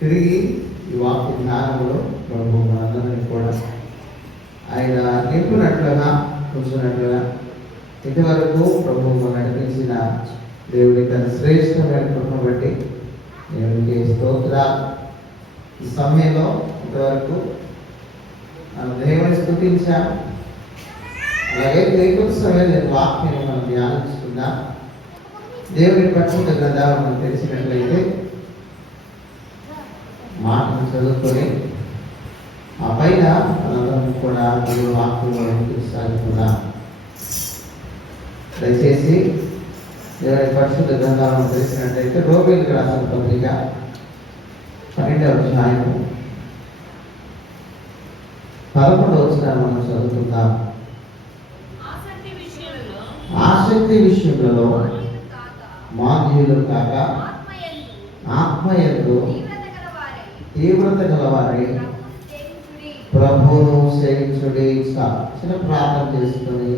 తిరిగి ఈ వాక్య జ్ఞానంలో ప్రభు మనందరినీ కూడా ఆయన నింపునట్లుగా కూర్చున్నట్లుగా ఇంతవరకు ప్రభు నడిపించిన దేవుడి తన శ్రేష్టమైన కృపను బట్టి దేవునికి స్తోత్ర. ఈ సమయంలో ఇంతవరకు దేవుని స్తుతించాం. అలాగే దేవుని సమయంలో వాక్యాన్ని మనం ధ్యానించుకుందాం. దేవుని పరిశుద్ధ గ్రంథాలను మనం తెలిసినట్లయితే మాటను చదువుకొని ఆ పైన మనందరం కూడా దేవుని వాక్యంలో సాగుతున్నాం. దయచేసి దేవుని పరిశుద్ధ గ్రంథాలను తెలిసినట్లయితే రోమీయులకు రాసిన పత్రిక 12వ అధ్యాయము 11వ వచనాన్ని మనం చదువుకుందాం. ఆసక్తి విషయంలో మానవులు కాక ఆత్మయందు తీవ్రత గలవారై ప్రభువును సేవించుడి. చిన్న ప్రార్థన చేసుకొని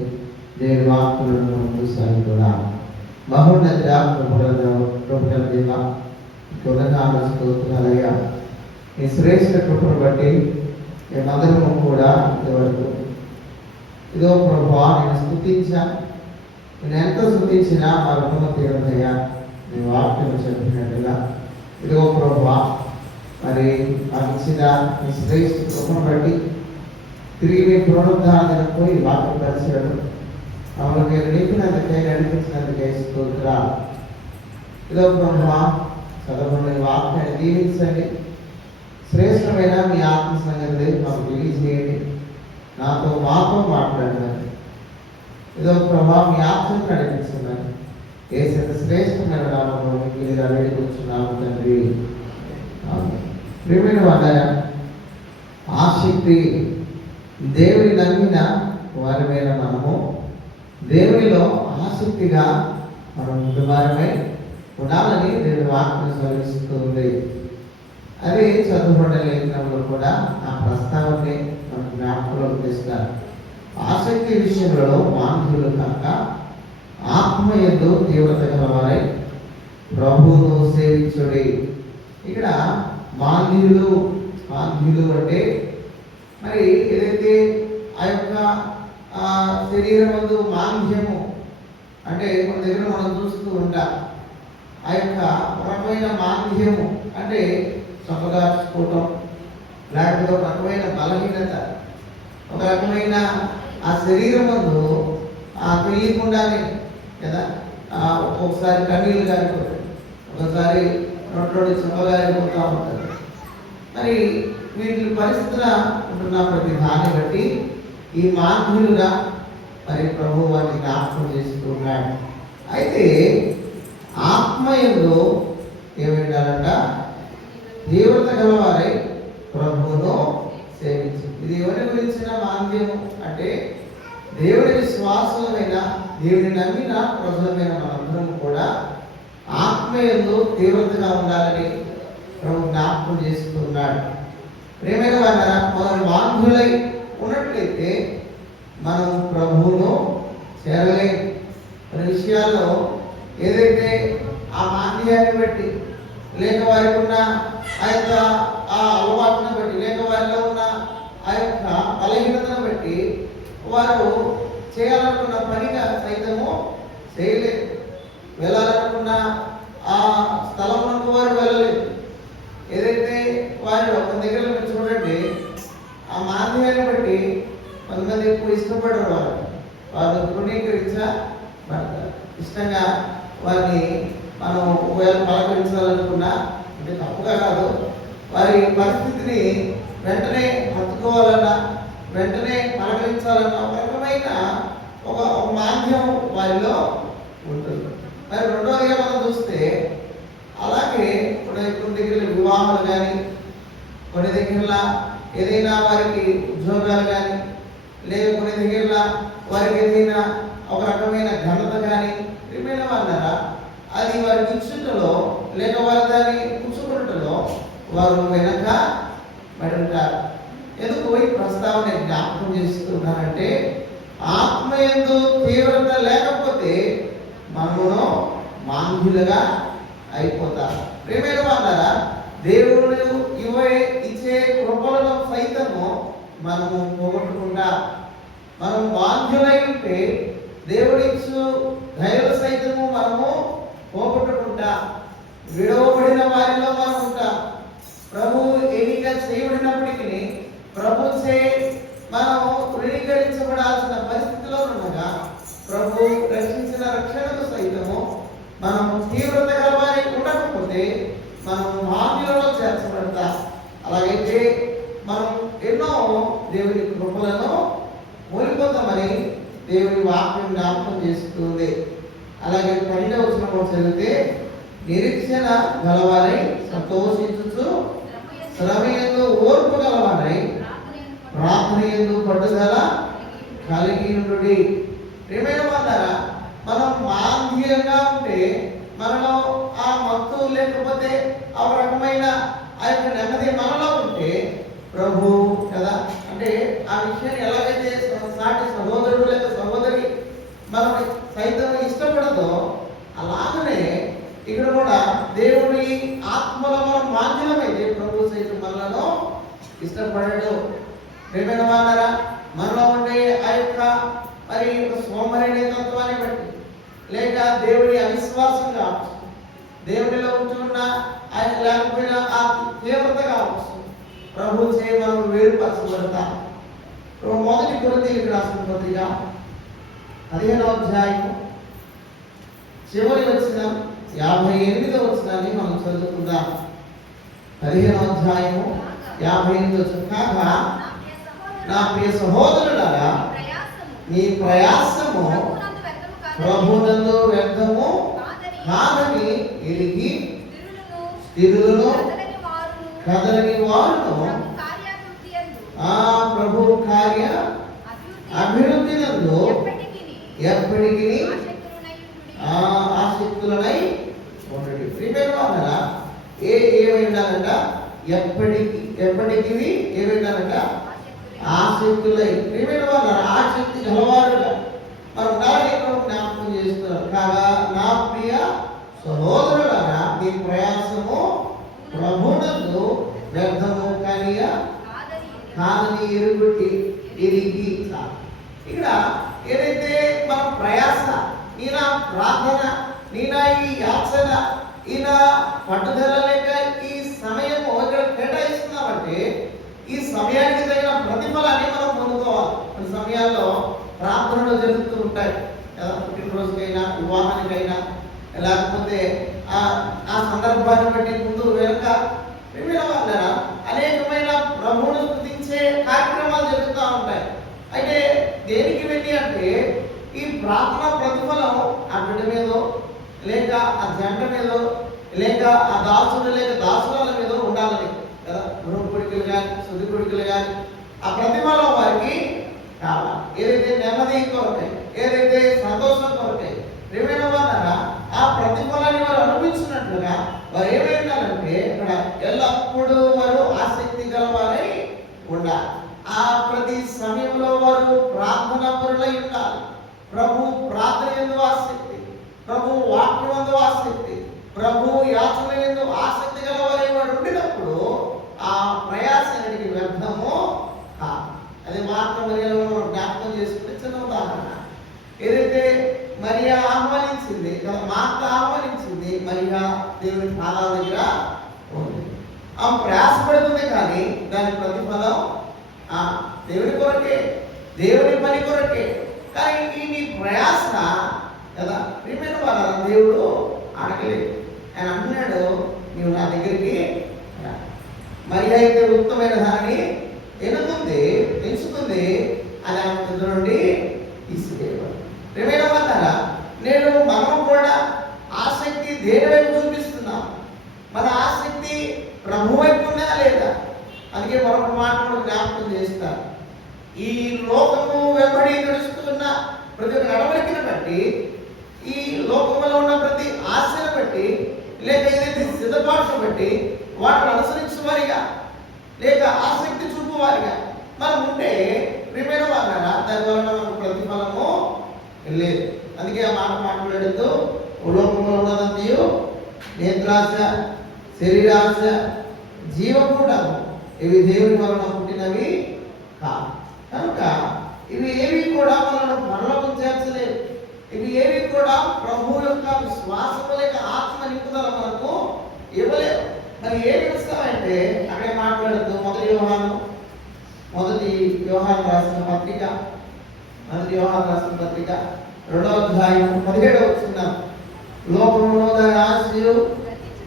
దేవుని వాక్కులను ముందుసాగి కూడా మహోన్నత ప్రభుల దేవ కృతజ్ఞతల స్తోత్రాలయ్యా. ఈ శ్రేష్ఠ కృపను బట్టి మేమందరము కూడా ఇంతవరకు ఇదో ప్రభువా నేను స్తుతించా. నేను ఎంత స్తుతించినా మా రుణము తీరదయ్యా. నీ వాక్యం చెప్పినట్టుగా ఇదిగో ప్రభువా మరి మాకు ఇచ్చిన ఈ శ్రేష్ఠ కృపను బట్టి తిరిగి మీ పునరుద్ధారణ పోయి వాక్యం పరిచయం మమ్మల్ని మీరు నింపినందుకే నడిపించినందుకే స్తోత్రాలు. ఇదో ప్రభువా చదవని వాక్యాన్ని దీవించండి. శ్రేష్టమైన మీ ఆత్మ సంగతి మాకు తెలియజేయండి. మాతో మాట్లాడండి. ఇదో ప్రభా మీ ఆత్మను నడిపిస్తున్నాను. ఏసైతే శ్రేష్టమైన నామములో మీకు వేడుకొచ్చున్నాము తండ్రి. ప్రియమైన వాళ్ళ ఆసక్తి దేవుని నమ్మిన వారి మీద మనము దేవునిలో ఆసక్తిగా మనం ముందువారమై ఉండాలని దేవుని వాక్యం సవరిస్తూ ఉంది. అది చదువుబడ్డ లేఖనంలో కూడా ఆ ప్రస్తావనని మనం జ్ఞాపకంలోకి తెస్తారు. ఆసక్తి విషయంలో మానవులు కాక ఆత్మయందు తీవ్రత గలవారై ప్రభువును సేవించుడి. ఇక్కడ మానవులు అంటే మరి ఏదైతే ఆ యొక్క శరీరం ముందు మాంద్యము అంటే కొన్ని దగ్గర మనం చూస్తూ ఉంటాం. ఆ యొక్క రకమైన మాంద్యము అంటే చొక్కదాచుకోవటం, లేకపోతే ఒక రకమైన బలహీనత, ఒక రకమైన ఆ శరీరం ముందు తెలియకుండానే కదా ఒక్కొక్కసారి కన్నీళ్ళు కారిపోతాయి, ఒకసారి నోట్లోని చొక్కగారిపోతూ ఉంటారు. మరి వీటి పరిస్థితుల ఉంటున్న ప్రతి దాన్ని బట్టి ఈ మానవులుగా మరి ప్రభు వారిని జ్ఞాపకం చేసుకున్నాడు. అయితే ఆత్మయంలో ఏమైండాలంట? తీవ్రత గలవారై ప్రభువును సేవించు. ఇది ఎవరి గురించిన మాంద్యము అంటే దేవుడి విశ్వాసమైన దేవుని నమ్మిన ప్రజలమైన మనందరం కూడా ఆత్మయంలో తీవ్రతగా ఉండాలని ప్రభు జ్ఞాపకం చేసుకున్నాడు. ప్రేమైన వారు మనం మాంద్యులై ఉన్నట్లయితే మనం ప్రభువును చేరలేం. కొన్ని విషయాల్లో ఏదైతే ఆ మాంద్యాన్ని బట్టి లేక వారికి ఉన్న ఆ యొక్క ఆ అలవాటును బట్టి లేక వారిలో ఉన్న ఆ యొక్క బలహీనతను బట్టి వారు చేయాలనుకున్న పనిగా సైతము చేయలేదు. వెళ్ళాలనుకున్న ఆ స్థలమునకు వారు వెళ్ళలేదు. ఏదైతే వారు ఒక దగ్గర చూడండి, ఆ మాంద్యాన్ని బట్టి కొంతమంది ఎక్కువ ఇష్టపడరు. వారు తృణీకరించబడతారు. ఇష్టంగా వారిని మనం ఒకవేళ పలకరించాలనుకున్నా అంటే తప్పుగా కాదు, వారి పరిస్థితిని వెంటనే హత్తుకోవాలన్నా వెంటనే పలకరించాలన్నా ఒక రకమైన ఒక మాంద్యం వారిలో ఉంటుంది. మరి రెండోదిగా మనం చూస్తే అలాగే కొన్ని దగ్గర వివాహాలు కానీ, కొన్ని దగ్గర ఏదైనా వారికి ఉద్యోగాలు కానీ, లేదా కొన్ని దగ్గర వారికి ఏదైనా ఒక రకమైన ఘనత కానీ ప్రియమైన వాళ్ళరా అది వారి కూర్చుంటలో లేక వారి దాన్ని కూర్చుకుంటలో వారు వెనక మరి ఉంటారు. ఎందుకు ఈ ప్రస్తావన జ్ఞాపకం చేస్తున్నారంటే ఆత్మయందు తీవ్రత లేకపోతే మనము మాంద్యులుగా అయిపోతారు. ప్రియమైన వాళ్ళరా దేవుడు ఇచ్చే కృపలను సైతము మనము పోగొట్టుకుంటా. మనం బాధ్యులై ఉంటే దేవుడిచ్చు ధైర్య సైతము మనము పోగొట్టుకుంటా. విడవబడిన వారిలో మనం ఉంటాం. ప్రభు ఎన్నిక చేయబడినప్పటికీ ప్రభుచే మనం తృణీకరించబడాల్సిన పరిస్థితిలో ఉండగా ప్రభు రక్షించిన రక్షణకు సైతము మనం తీవ్రత గలవారి ఉండకపోతే మనం బాధ్యులలో చేర్చబడతాం. అలాగైతే మనం ఎన్నో దేవుని కృపలను మూలిపోతామని దేవుని వాక్యం జ్ఞాపకం చేస్తుంది. అలాగే 12వ వచనంలో చదివితే నిరీక్షణ గలవారై సంతోషించుచు శ్రమయందు ఓర్పు గలవారై ప్రార్థన యందు పట్టుదల కలిగి ఉండుడి. ప్రియమైన వాళ్ళారా, మనం మాంద్యంగా ఉంటే మనలో ఆ మత్తు లేకపోతే ఆ రకమైన ఆ యొక్క నెమ్మది మనలో ఉంటే ప్రభు కదా అంటే ఆ విషయాన్ని ఎలాగైతే సాటి సహోదరుడు లేక సహోదరి మనం సైతం ఇష్టపడదో అలాగనే ఇక్కడ కూడా దేవుడి ఆత్మలో మనం మాంద్యమైతే ప్రభు సైతం మనలో ఇష్టపడడు. ప్రియమైన వాళ్ళారా, మనలో ఉండే ఆ యొక్క మరి సోమరిని తత్వాన్ని బట్టి లేక దేవుడి అవిశ్వాసం కావచ్చు, దేవుడిలో ఉంటున్న ఆయన లేకపోయినా ఆ తీవ్రత కావచ్చు, ప్రభు చే మనం వేరుపరచబడతాం. మొదటి కొరింథీయులకు రాసిన పత్రిక 15వ అధ్యాయం చివరి వచనం 58వ వచనాన్ని మనం చదువుకుందాం. 15వ అధ్యాయము 58వ వచనం. కాగా నా ప్రియ సహోదరులారా, నీ ప్రయాసము ప్రభునందు వ్యర్థము కాదని ఎరిగి స్థిరులను కదలని వారును ఆ ప్రభు కార్య అభివృద్ధి నందు ఎప్పటికీ ఆసక్తులనై ఉండండి. ప్రియమైన వాళ్ళారా, ఏమై ఉండాలంట? ఎప్పటికీ ఏమై ఉండాలంట? ఆసక్తులై. ప్రియమైన వాళ్ళారా, ఆసక్తి గలవారుగా మనం ఉండాలని జ్ఞాపకం చేస్తున్నారు. కాగా నా ప్రియ సహోదరులారా, మీ ప్రయాసము ప్రభునందు వ్యర్థము కాదని ఎరిగి. ఇక్కడ ఏదైతే మన ప్రయాస, ఈయన ప్రార్థన, ఈయన ఈ యాచన, ఈయన పట్టుదల లేక ఈ సమయము ఇక్కడ కేటాయిస్తున్నామంటే ఈ సమయానికి తగిన ప్రతిఫలాన్ని మనం పొందుకోవాలి. కొన్ని సమయాల్లో ప్రార్థనలు జరుగుతూ ఉంటాయి కదా, పుట్టినరోజుకైనా వివాహానికైనా లేకపోతే ఆ సందర్భాన్ని బట్టి ముందు వెనుక అనేకమైన ప్రభువును స్తుతించే కార్యక్రమాలు జరుగుతూ ఉంటాయి. అయితే దేనికి వెళ్ళి అంటే ఈ ప్రార్థన ప్రతిఫలం ఆ బిడ్డ మీదో లేక ఆ జంట మీదో లేక ఆ దాసుడు లేక దాసురాల మీద ఉండాలని కదా, గృహ కొడుకులు కానీ శుద్ధి కొడుకులు కానీ ఆ ప్రతిఫలం వారికి కావాలి. ఏదైతే నెమ్మది కొరకై, ఏదైతే సంతోషం కొరకై ప్రియమైన వాళ్ళ ఆ ప్రతిఫలాన్ని వారు అనుభవించినట్లుగా వారు ఏమై ఉండాలంటే ఇక్కడ ఎల్లప్పుడూ వారు ఆసక్తి గలవారై ఉండాలి. ఆ ప్రతి సమయంలో వారు ప్రార్థన పరులై ఉండాలి. ప్రభు ప్రార్థన యందు ఆసక్తి, ప్రభు వాక్యం యందు ఆసక్తి, ప్రభు యాచన యందు ఆసక్తి గలవారై వాడు ఉండినప్పుడు ఆ ప్రయాసానికి వ్యర్థము కాదు. అది మాత్రం మరియలో జ్ఞాపకం చేసుకుని చిన్న ఉదాహరణ. ఏదైతే మరియా ఆహ్వానించింది కదా, మార్త ఆహ్వానించింది, మరియా దేవుని పాదాల దగ్గర ఉంది. ఆమె ప్రయాసపడుతుంది కానీ దాని ప్రతిఫలం దేవుని కొరకే, దేవుని పని కొరకే. కానీ ఈ ప్రయాస కదా ప్రియమైన వాళ్ళ దేవుడు అడగలేదు. ఆయన అంటున్నాడు, నీవు నా దగ్గరికి రా. మరియా అయితే ఉత్తమైన దాన్ని ఎన్నుకుంది, ఎంచుకుంది, అని ఆమె దగ్గర నుండి తీసివేయబడి. ప్రియమైన వాళ్ళారా, మనం కూడా ఆసక్తి దేని వైపు చూపిస్తున్నాం? మన ఆసక్తి ప్రభు వైపు ఉందా లేదా? అందుకే మరొక మాట కూడా జ్ఞాపకం చేస్తారు. ఈ లోకము వెంబడి నడుస్తున్న ప్రతి నడవడికను బట్టి, ఈ లోకంలో ఉన్న ప్రతి ఆశను బట్టి లేక ఏదైతే సిద్ధపాటును బట్టి వాటిని అనుసరించే వారిగా లేక ఆసక్తి చూపు వారిగా మనం ఉంటే ప్రియమైన వాళ్ళారా, దానివల్ల మనకు ప్రతిఫలము లేదు. అందుకే ఆ మాట మాట్లాడుతూ లోకంలో ఉన్నదంతయు నేత్రాశ, శరీరాశ, జీవకూడము, ఇవి దేవుని వలన పుట్టినవి కావు. కనుక ఇవి ఏవి కూడా మనల్ని పరలోకం చేర్చలేవు. ఇవి ఏవి కూడా ప్రభు యొక్క విశ్వాసము లేక ఆత్మ నింపుదల మనకు ఇవ్వలేవు. మరి ఏమి ఇస్తామంటే అక్కడే మాట్లాడుతూ మొదటి యోహాను రాసిన పత్రిక 2వ అధ్యాయం 17వ వచనం, లోకంలో దాని ఆశలు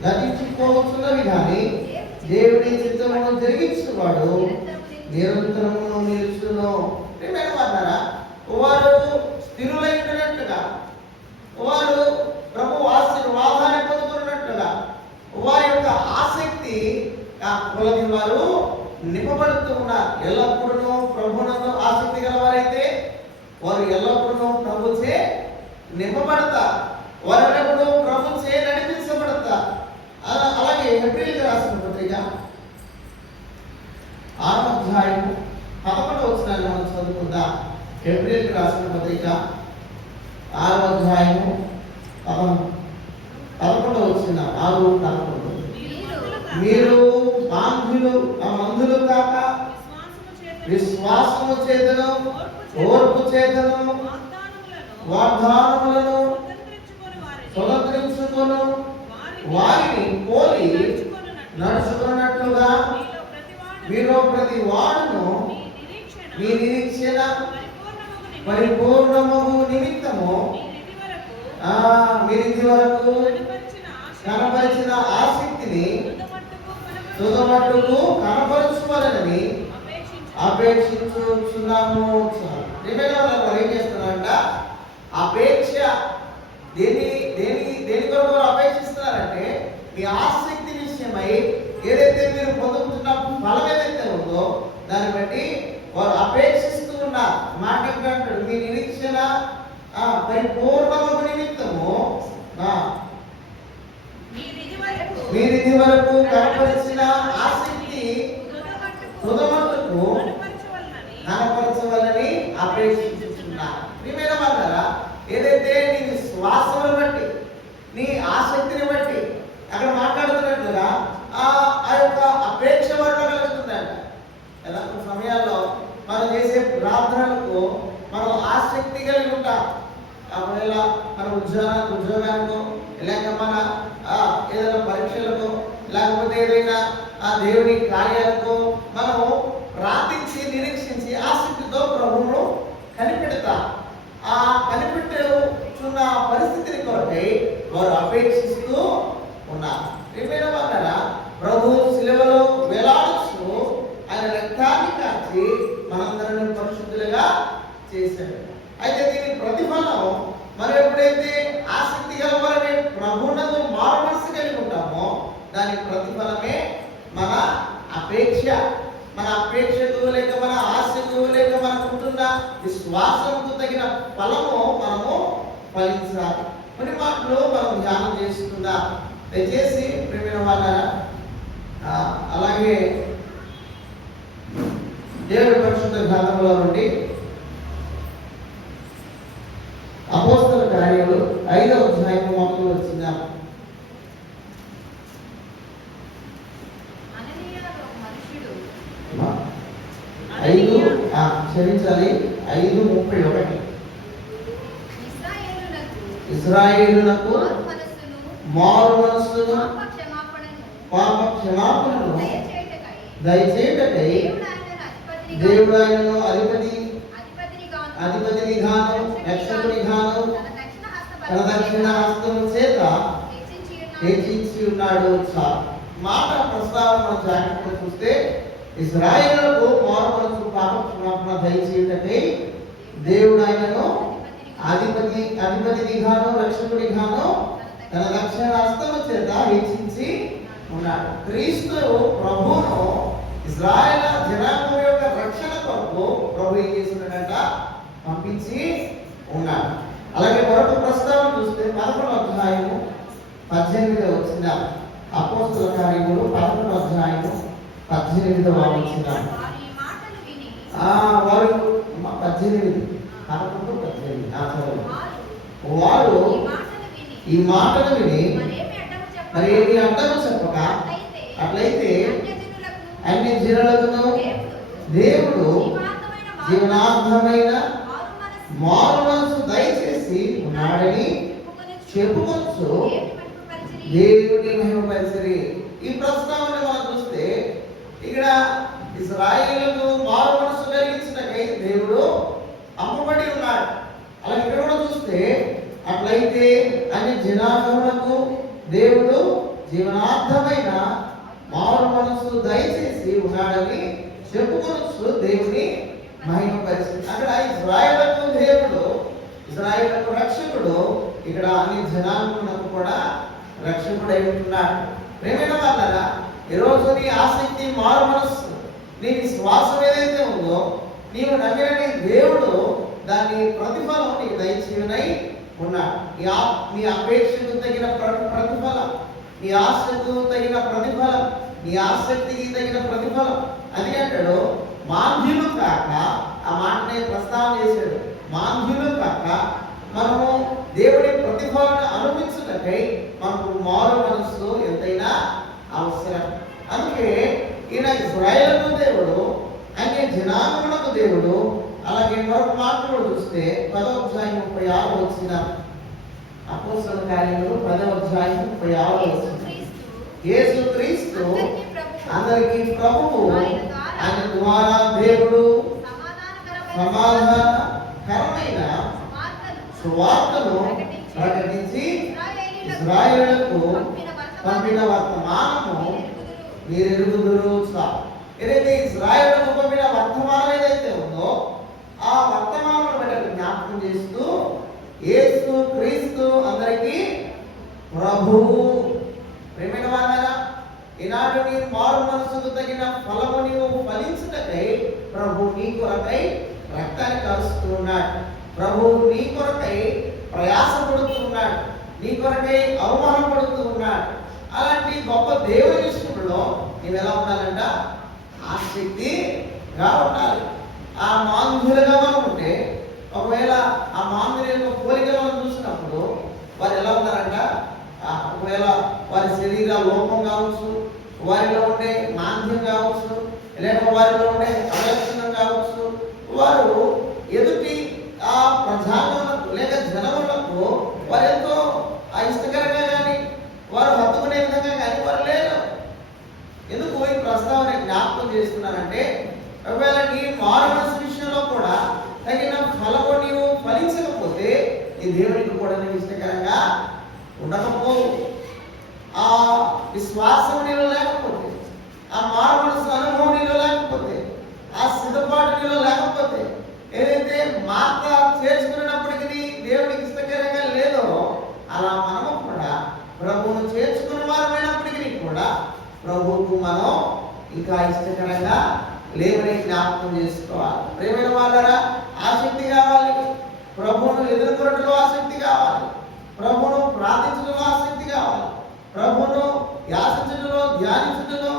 గతించిపోవచ్చున్నవి కానీ దేవుని చిత్తమును జరిగించువాడు నిరంతరమును నిలుచును. వారు స్థిరులైనట్టుగా, వారు ప్రభు ఆశీర్వాదాన్ని పొందుతున్నట్టుగా, వారి యొక్క ఆసక్తి కొలది వారు నింపబడుతూ ఉన్నారు. ఎల్లప్పుడూ ప్రభునందు ఆసక్తి గలవారైతే వారు ఎల్లప్పుడూ ప్రభుచే నింపబడతారు. వారు ఎల్లప్పుడూ ప్రభుచే నడిపించబడతారు. అలాగే హెబ్రీయులకు రాసిన పత్రిక 6వ అధ్యాయం 11వ వచనాన్ని మనం చదువుకుందాం. హెబ్రీయులకు రాసిన పత్రిక 6వ అధ్యాయం 11వ వచనం 6-11. మీరు మందులు కాక విశ్వాసము చేతను ఓర్పు చేతను వాగ్దానములను స్వతంత్రించుకొను వారిని పోలి నడుచుకున్నట్లుగా మీలో ప్రతి వాడును మీ నిరీక్షణ పరిపూర్ణమగు నిమిత్తము మీరిది వరకు కనపరిచిన ఆసక్తిని తుదమట్టుకు కనపరుచుకోవాలని అపేక్షించుచున్నాము. ఏం చేస్తున్నారంట? అపేక్ష దేని కొరకు అపేక్షిస్తున్నారంటే మీ ఆసక్తి విషయమై ఏదైతే మీరు పొందుతున్న ఫలం ఏదైతే ఉందో దాన్ని బట్టి వారు అపేక్షిస్తూ ఉన్నారు. మాట అంటాడు, మీ నిరీక్షణ పరిపూర్ణము నిమిత్తము మీరిది వరకు కనపరిచిన ఆసక్తి తుదమట్టుకు కనపరచవలని అపేక్షించుతున్నారు. ప్రియమైన వాళ్ళారా, ఏదైతే నీ విశ్వాసమును బట్టి నీ ఆసక్తిని బట్టి అక్కడ మాట్లాడుతున్నట్లుగా ఆ యొక్క అపేక్ష వారిలో కలుగుతుందంట. ఎలా కొన్ని సమయాల్లో మనం చేసే ప్రార్థనలకు మనం ఆసక్తి కలిగి ఉంటాం. ఒకవేళ మన ఉద్యోగానికి లేక మన ఏదైనా పరీక్షలకు లేకపోతే ఏదైనా దేవుని కార్యాలకు మనము ప్రార్థించి నిరీక్షించి ఆసక్తితో ప్రభువును కనిపెడతాం. ఆ కనిపెట్టుచున్న పరిస్థితిని కొరకై వారు అపేక్షిస్తూ ఉన్నారు. ప్రియమైన వాళ్ళారా, ప్రభు శిలువలో వేలాడుచు ఆయన రక్తాన్ని కాచి మనందరిని పరిశుద్ధులుగా చేశాడు. అయితే దీని ప్రతిఫలం మనం ఎప్పుడైతే ఆసక్తి గలవారని ప్రభువునందు మారుమనసు కలిగి ఉంటామో దాని ప్రతిఫలమే మన అపేక్ష. మన అపేక్షకు లేక మన ఆశకు లేక మనకుంటున్న విశ్వాసంకు తగిన ఫలము మనము ఫలించాలి. కొన్ని మాటలు మనం ధ్యానం చేసుకుందాం. దయచేసి ప్రియమైన వాళ్ళారా, అలాగే దేవుడి పరిశుద్ధ గ్రంథంలో నుండి అపోస్తల కార్యాలు 5వ అధ్యాయం మొదలు వచ్చిందాం. క్షమించాలి 5:31. ఇశ్రాయేలునకు మారు మనస్సును పాప క్షమాపణను దయచేయుటకై దేవుడు ఆయనను అధిపతిని గాను రక్షకుని గాను తన దక్షిణ హస్తం చేత హెచ్చించి ఉన్నాడు. మాట ప్రస్తావన మనం జాగ్రత్తగా చూస్తే ఇశ్రాయేలులకు మారు మనస్సు పాప క్షమాపణ దయచేయుటకై దేవుడు ఆయనను అధిపతిని గాను రక్షకుని గాను తన దక్షిణ హస్తము చేత హెచ్చించి ఉన్నాడు. క్రీస్తు ప్రభువును ఇశ్రాయేలు జనాంగం యొక్క రక్షణ కొరకు ప్రభు ఏం చేస్తున్నాడంట? పంపించి ఉన్నాడు. అలాగే మరొక ప్రస్తావన చూస్తే 11వ అధ్యాయము 18వ వచనం. అపోస్తల కార్యములు 11వ అధ్యాయము 18వ వచనం. వారు 18 వారు ఈ మాటలు విని మరి ఏమి అడ్డము చెప్పక అట్లయితే అన్ని జనులను దేవుడు జీవనార్థమైన మారు మనసు దయచేసి ఉన్నాడని చెప్పుకొచ్చు దేవుని మహిమపరిచిరి. ఈ ప్రస్తావన మనం చూస్తే ఇక్కడ ఇశ్రాయేలుకు మారు మనసు కలిగించినకై దేవుడు అమ్మబడి ఉన్నాడు. అలా ఇక్కడ కూడా చూస్తే అట్లయితే అన్ని జనాంగములకు దేవుడు జీవనార్థమైన మారు మనసు దయచేసి ఉన్నాడని చెప్పుకొచ్చు దేవుని మహిమపరిచింది. అక్కడ ఇశ్రాయేలుకు దేవుడు, ఇశ్రాయేలుకు రక్షకుడు, ఇక్కడ అన్ని జనాంగములకు కూడా రక్షకుడై ఉంటున్నాడు. ప్రేమైన వాళ్ళరా, ఈరోజు నీ ఆసక్తి మారు మనస్సు, నీ విశ్వాసం ఏదైతే ఉందో, నీవు నమ్మిన నీ దేవుడు దాని ప్రతిఫలం నీకు దయచేయనై ఉన్నాడు. నీ అపేక్షకు తగిన ప్రతిఫలం, నీ ఆశకు తగిన ప్రతిఫలం, నీ ఆసక్తికి తగిన ప్రతిఫలం. అది అంటాడు మాంద్యులు కాక, ఆ మాటనే ప్రస్తావన చేశాడు, మాంద్యులు కాక మనము దేవుడి ప్రతిఫలాన్ని అనుభవించుటకై మనకు మారు మనస్సు ఎంతైనా అవసరం. అందుకే ఈయన ఇశ్రాయేలుకు దేవుడు, అన్య జనాంగములకు దేవుడు. అలాగే మరొక మాట కూడా చూస్తే 10:36 వచ్చిన అపోస్తల కార్యములు 10:36 యేసుక్రీస్తు అందరికీ ప్రభువు, ఆయన ద్వారా దేవుడు సమాధానకరమైన సువార్తను ప్రకటించి ఇశ్రాయేలుకు పంపిన వర్తమానము మీరు ఎరుగుదురు. ఏదైతే ఇశ్రాయేలుకు పంపిన వర్తమానం ఏదైతే ఉందో ఆ వర్తమానం జ్ఞాపకం చేస్తూ యేసు క్రీస్తు అందరికీ ప్రభువు. ప్రేమైన వాళ్ళరా, ఈనాడు నీ మారు మనసుకు తగిన ఫలము నీవు ఫలించుటకై ప్రభు నీ కొరకై రక్తాన్ని కలుస్తూ ఉన్నాడు. ప్రభు నీ కొరకై ప్రయాసపడుతూ ఉన్నాడు, నీ కొరకై అవమానపడుతూ ఉన్నాడు. అలాంటి గొప్ప దేవుని విషయంలో నీవు ఎలా ఉండాలంట? ఆసక్తిగా ఉండాలి. ఆ మాంధులుగా మనం ఉంటే, ఒకవేళ ఆ మాంధుల యొక్క పోలిక మనం చూసినప్పుడు వారు ఎలా ఉన్నారంట? ఒకవేళ వారి శరీర లోపం కావచ్చు, వారిలో ఉండే మాంద్యం కావచ్చు, లేక వారిలో ఉండే అవలక్షణం కావచ్చు, వారు ఎదుటి ఆ ప్రజాలకు లేక జనములకు వారు ఎంతో ఇష్టకరంగా కానీ వారు హత్తుకునే విధంగా కానీ వారు లేరు. ఎందుకు ఈ ప్రస్తావన జ్ఞాపకం చేస్తున్నానంటే, ఒకవేళ నీ మారు మనసు విషయంలో కూడా తగిన ఫలము నీవు ఫలించకపోతే ఈ దేవునికి కూడా నీవు ఇష్టకరంగా ఉండకపోవు. ఆ విశ్వాసం నీలో లేకపోతే, ఆ మారు మనసు అనుభవం నీలో లేకపోతే, ఆ సిద్ధపాటు నీలో లేకపోతే, ఏదైతే మార్గ చేర్చుకున్నప్పటికీ దేవుడికి ఇష్టకరంగా లేదో అలా మనము కూడా ప్రభువును చేర్చుకున్న వారమైనప్పటికీ కూడా ప్రభువుకు మనం ఇంకా ఇష్టకరంగా లేవని జ్ఞాపకం చేసుకోవాలి. ప్రేమైన వాళ్ళరా, ఆసక్తి కావాలి, ప్రభువును ఎదుర్కొనటంలో ఆసక్తి కావాలి, ప్రభువును ప్రార్థించడంలో ఆసక్తి కావాలి, ప్రభువును యాచించడంలో, ధ్యానించడంలో,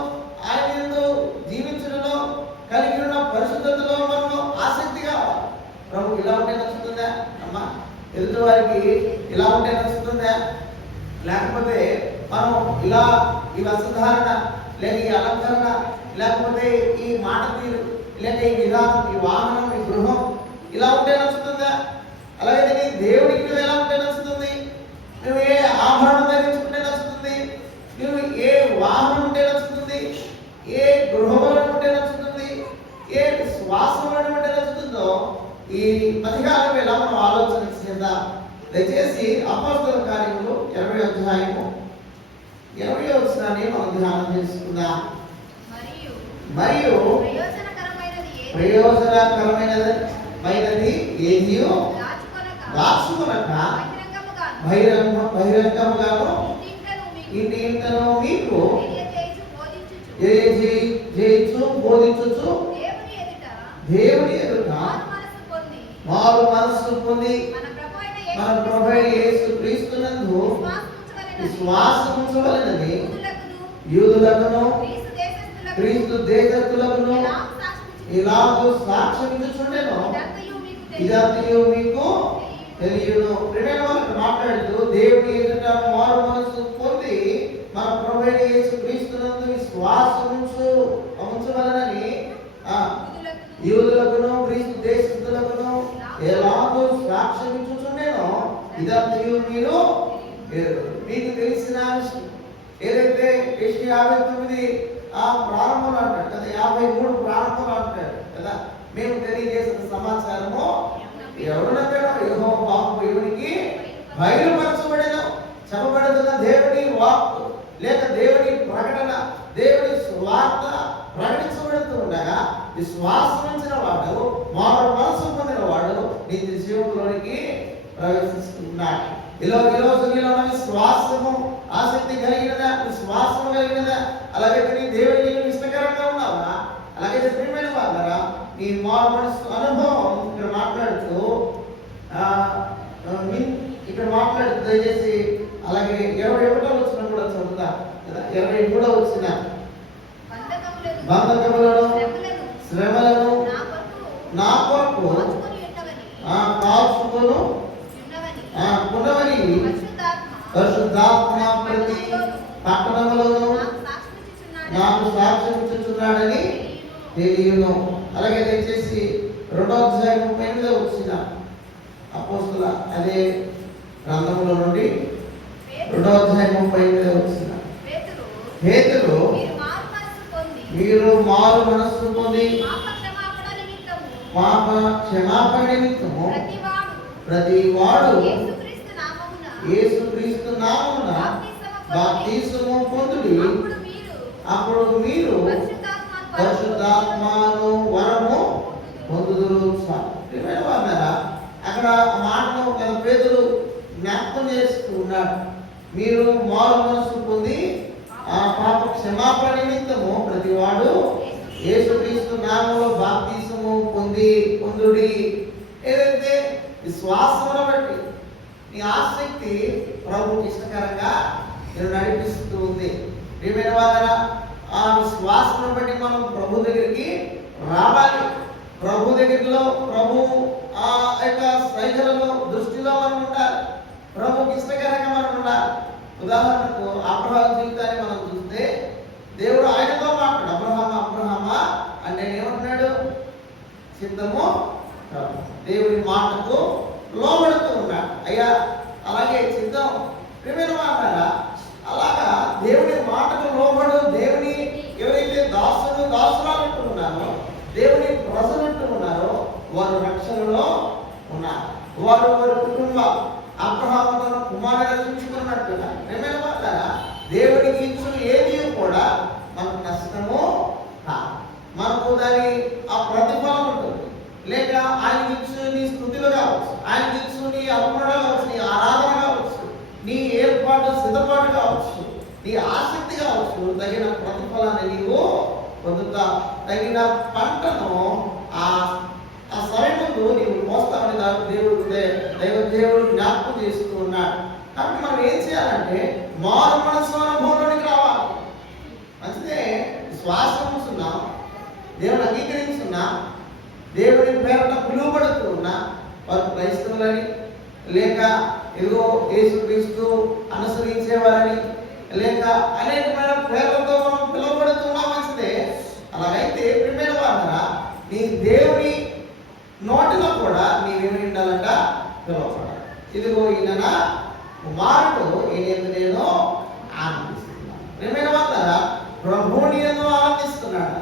ఆయన యందు జీవించడంలో, కలిగి ఉన్న పరిశుద్ధతలో మనకు ఆసక్తి కావాలి. ప్రభు ఇలా ఉంటే నచ్చుతుందా అమ్మా? ఎదుటి వారికి ఇలా ఉంటే నచ్చుతుందా? లేకపోతే మనం ఇలా ఈ వస్త్రధారణ లేక ఈ అలంకరణ, లేకపోతే ఈ మాట తీరు, లేక ఈ విధానం, ఈ వాహనం, ఈ గృహం ఇలా ఉంటే నచ్చుతుందా? అలాగే నీ దేవుడికి నువ్వు ఎలా ఉంటే నచ్చుతుంది? నువ్వు ఏ ఆభరణం ధరించుకుంటే నచ్చుతుంది? నువ్వు ఏ వాహనం ఉంటే నచ్చుతుంది? ఏ గృహంలో ఉంటే నచ్చుతుంది? ఏ శ్వాసంలో ఉంటే నచ్చుతుందో ఈ మధ్యకాలం ఎలా మనం ఆలోచన చేద్దాం. దయచేసి అపోస్తల కార్యములు 20 మనం ధ్యానం చేసుకుందాం. మరియు ప్రయోజనకరమైనది ఏదియో దాచుకొనక బహిరంగముగాను ఇంటి ఇంటను మీకు చేయించు బోధించుచు దేవుని ఎదుట మారు మనస్సు పొంది మన ప్రభువైన యేసు క్రీస్తునందు విశ్వాసం ఉంచవలెనని యూదులకును క్రీస్తు దేశస్థులకును ఇలాగూ సాక్ష్యమిచ్చుచుండెను. ఇదంతయు మీకు తెలియను. ప్రియమైన వాళ్ళకి మాట్లాడుతూ దేవుని ఎదుట మారు మనస్సు పొంది మన ప్రభువైన యేసు క్రీస్తునందు విశ్వాసం ఉంచు. ఉంచవలనని యూదులకును గ్రీసు దేశస్థులకును ఎలాగో సాక్ష్యం ఇచ్చుచుండేనో ఇదంతయు మీరు మీకు తెలిసిన విషయం. ఏదైతే యెషయా 59 ప్రారంభంలో అంటాడు కదా, 53 ప్రారంభంలో అంటాడు కదా, మేము తెలియజేసిన సమాచారము ఎవరు నమ్మాడో యెహోవా వాక్కు దేవునికి బయలుపరచబడిన చెప్పబడుతున్న దేవుని వాక్కు లేక దేవుని ప్రకటన, దేవుని సువార్త ప్రకటించబడుతూ ఉండగా విశ్వాసమించిన వాడు, మారు మనసు పొందిన వాడు నిత్య జీవంలోనికి ప్రవేశిస్తున్నాడు. ఈరోజు నీలో విశ్వాసము ఆసక్తి కలిగినదా, విశ్వాసము కలిగినదా? అలాగే నీ దేవునికి ఇష్టకరంగా ఉన్నావా? అలాగే ప్రియమైన వాళ్ళరా, నీ మారు మనసు అనుభవం ఇక్కడ మాట్లాడుతూ దయచేసి అలాగే 21వ వచనం కూడా చదువుతా కదా. 23వ వచనం, బంధకములను శ్రమలను నా కొరకు కాచుకొను పునవని పరిశుద్ధాత్మ ప్రతి పట్టణములను నాకు సాక్ష్యం ఇచ్చుచున్నాడని తెలియను. అలాగే దయచేసి 2వ అధ్యాయం 38వ వచనం, అపోస్తల అదే గ్రంథములో నుండి 2వ అధ్యాయం 38వ వచనం, పేతురు మీరు మారు మనస్సు పొంది పాప క్షమాపణ నిమిత్తము ప్రతి వాడు యేసుక్రీస్తు నామమున బాప్తిస్మము పొందుడి, అప్పుడు మీరు పరిశుద్ధాత్మను వరము పొందుదురు. అక్కడ మాటలో ఒక పేతురు జ్ఞాపకం చేస్తూ ఉన్నాడు. మీరు మారు మనస్సు పొంది పాప క్షమాపణ నిమిత్తము ప్రతి వాడు యేసుక్రీస్తు నామములో బాప్తిస్మము పొందుడి. ఏదైతే విశ్వాసమును బట్టి నీ ఆసక్తి ప్రభువుకి ఇష్టకరంగా నేను నడిపిస్తూ ఉంది. ప్రియమైన వాళ్ళరా, ఆ విశ్వాసమును బట్టి మనం ప్రభు దగ్గరికి రావాలి. ప్రభు దగ్గరలో ప్రభు ఆ యొక్క సైజులలో దృష్టిలో మనం ఉండాలి. ప్రభుకి ఇష్టకరంగా మనం ఉండాలి. ఉదాహరణకు అబ్రహాము జీవితాన్ని మనం చూస్తే దేవుడు ఆయనతో మాట్లాడు, అబ్రహామా అంటే ఏమంటున్నాడు? చిత్తము దేవుని మాటకు లోబడుతూ ఉన్నాడు. అయ్యా అలాగే చిత్తం ప్రియమైన వాళ్ళారా, అలాగా దేవుని మాటకు లోబడు. దేవుని ఎవరైతే దాసురాలు ఉన్నారో, దేవుని ప్రజలు ఉన్నారో వారు రక్షణలో ఉన్నారు. వారి కుటుంబం అబ్రహాము తన కుమారుని రక్షించుకున్నట్టుగా ప్రియమైన వాళ్ళారా, దేవుడికి ఇచ్చు ఏది కూడా మనకు నష్టము కాదు. మనకు దాని ఆ ప్రతిఫలం ఉంటుంది. లేక ఆయనకి ఇచ్చు నీ స్థుతులు కావచ్చు, ఆయనకి ఇచ్చు నీ అర్పణ కావచ్చు, నీ ఆరాధన కావచ్చు, నీ ఏర్పాటు సిద్ధపాటు కావచ్చు, నీ ఆసక్తి కావచ్చు, తగిన ప్రతిఫలాన్ని నీవు పొందుతా. తగిన పంటను ఆ సమయంలో నీవు మోస్తామని దేవుడు జ్ఞాపకం చేస్తూ ఉన్నాడు. కాబట్టి మనం ఏం చేయాలంటే మారు మనసు అనుభవంలోనికి రావాలి. మంచిదే, శ్వాసం ఉంచున్నాం, దేవుని అంగీకరిస్తున్నా, దేవుని పేరట పిలువబడుతూ ఉన్నా, వారు క్రైస్తవులని లేక ఏదో యేసుక్రీస్తు అనుసరించేవారని లేక అనేకమైన పేర్లతో మనం పిలువబడుతున్నా మంచిదే. అలాగైతే ప్రియమైన వారా, నీ దేవుని నోటిలో కూడా నీవేమి ఉండాలంట? పిలువబడాలి. ఇదిగో ఈయన నా కుమారుడు, ఈయన నేను ఆనందిస్తున్నాను. ప్రియమైన వారా, ప్రభువుని నేను ఆనందిస్తున్నాడు.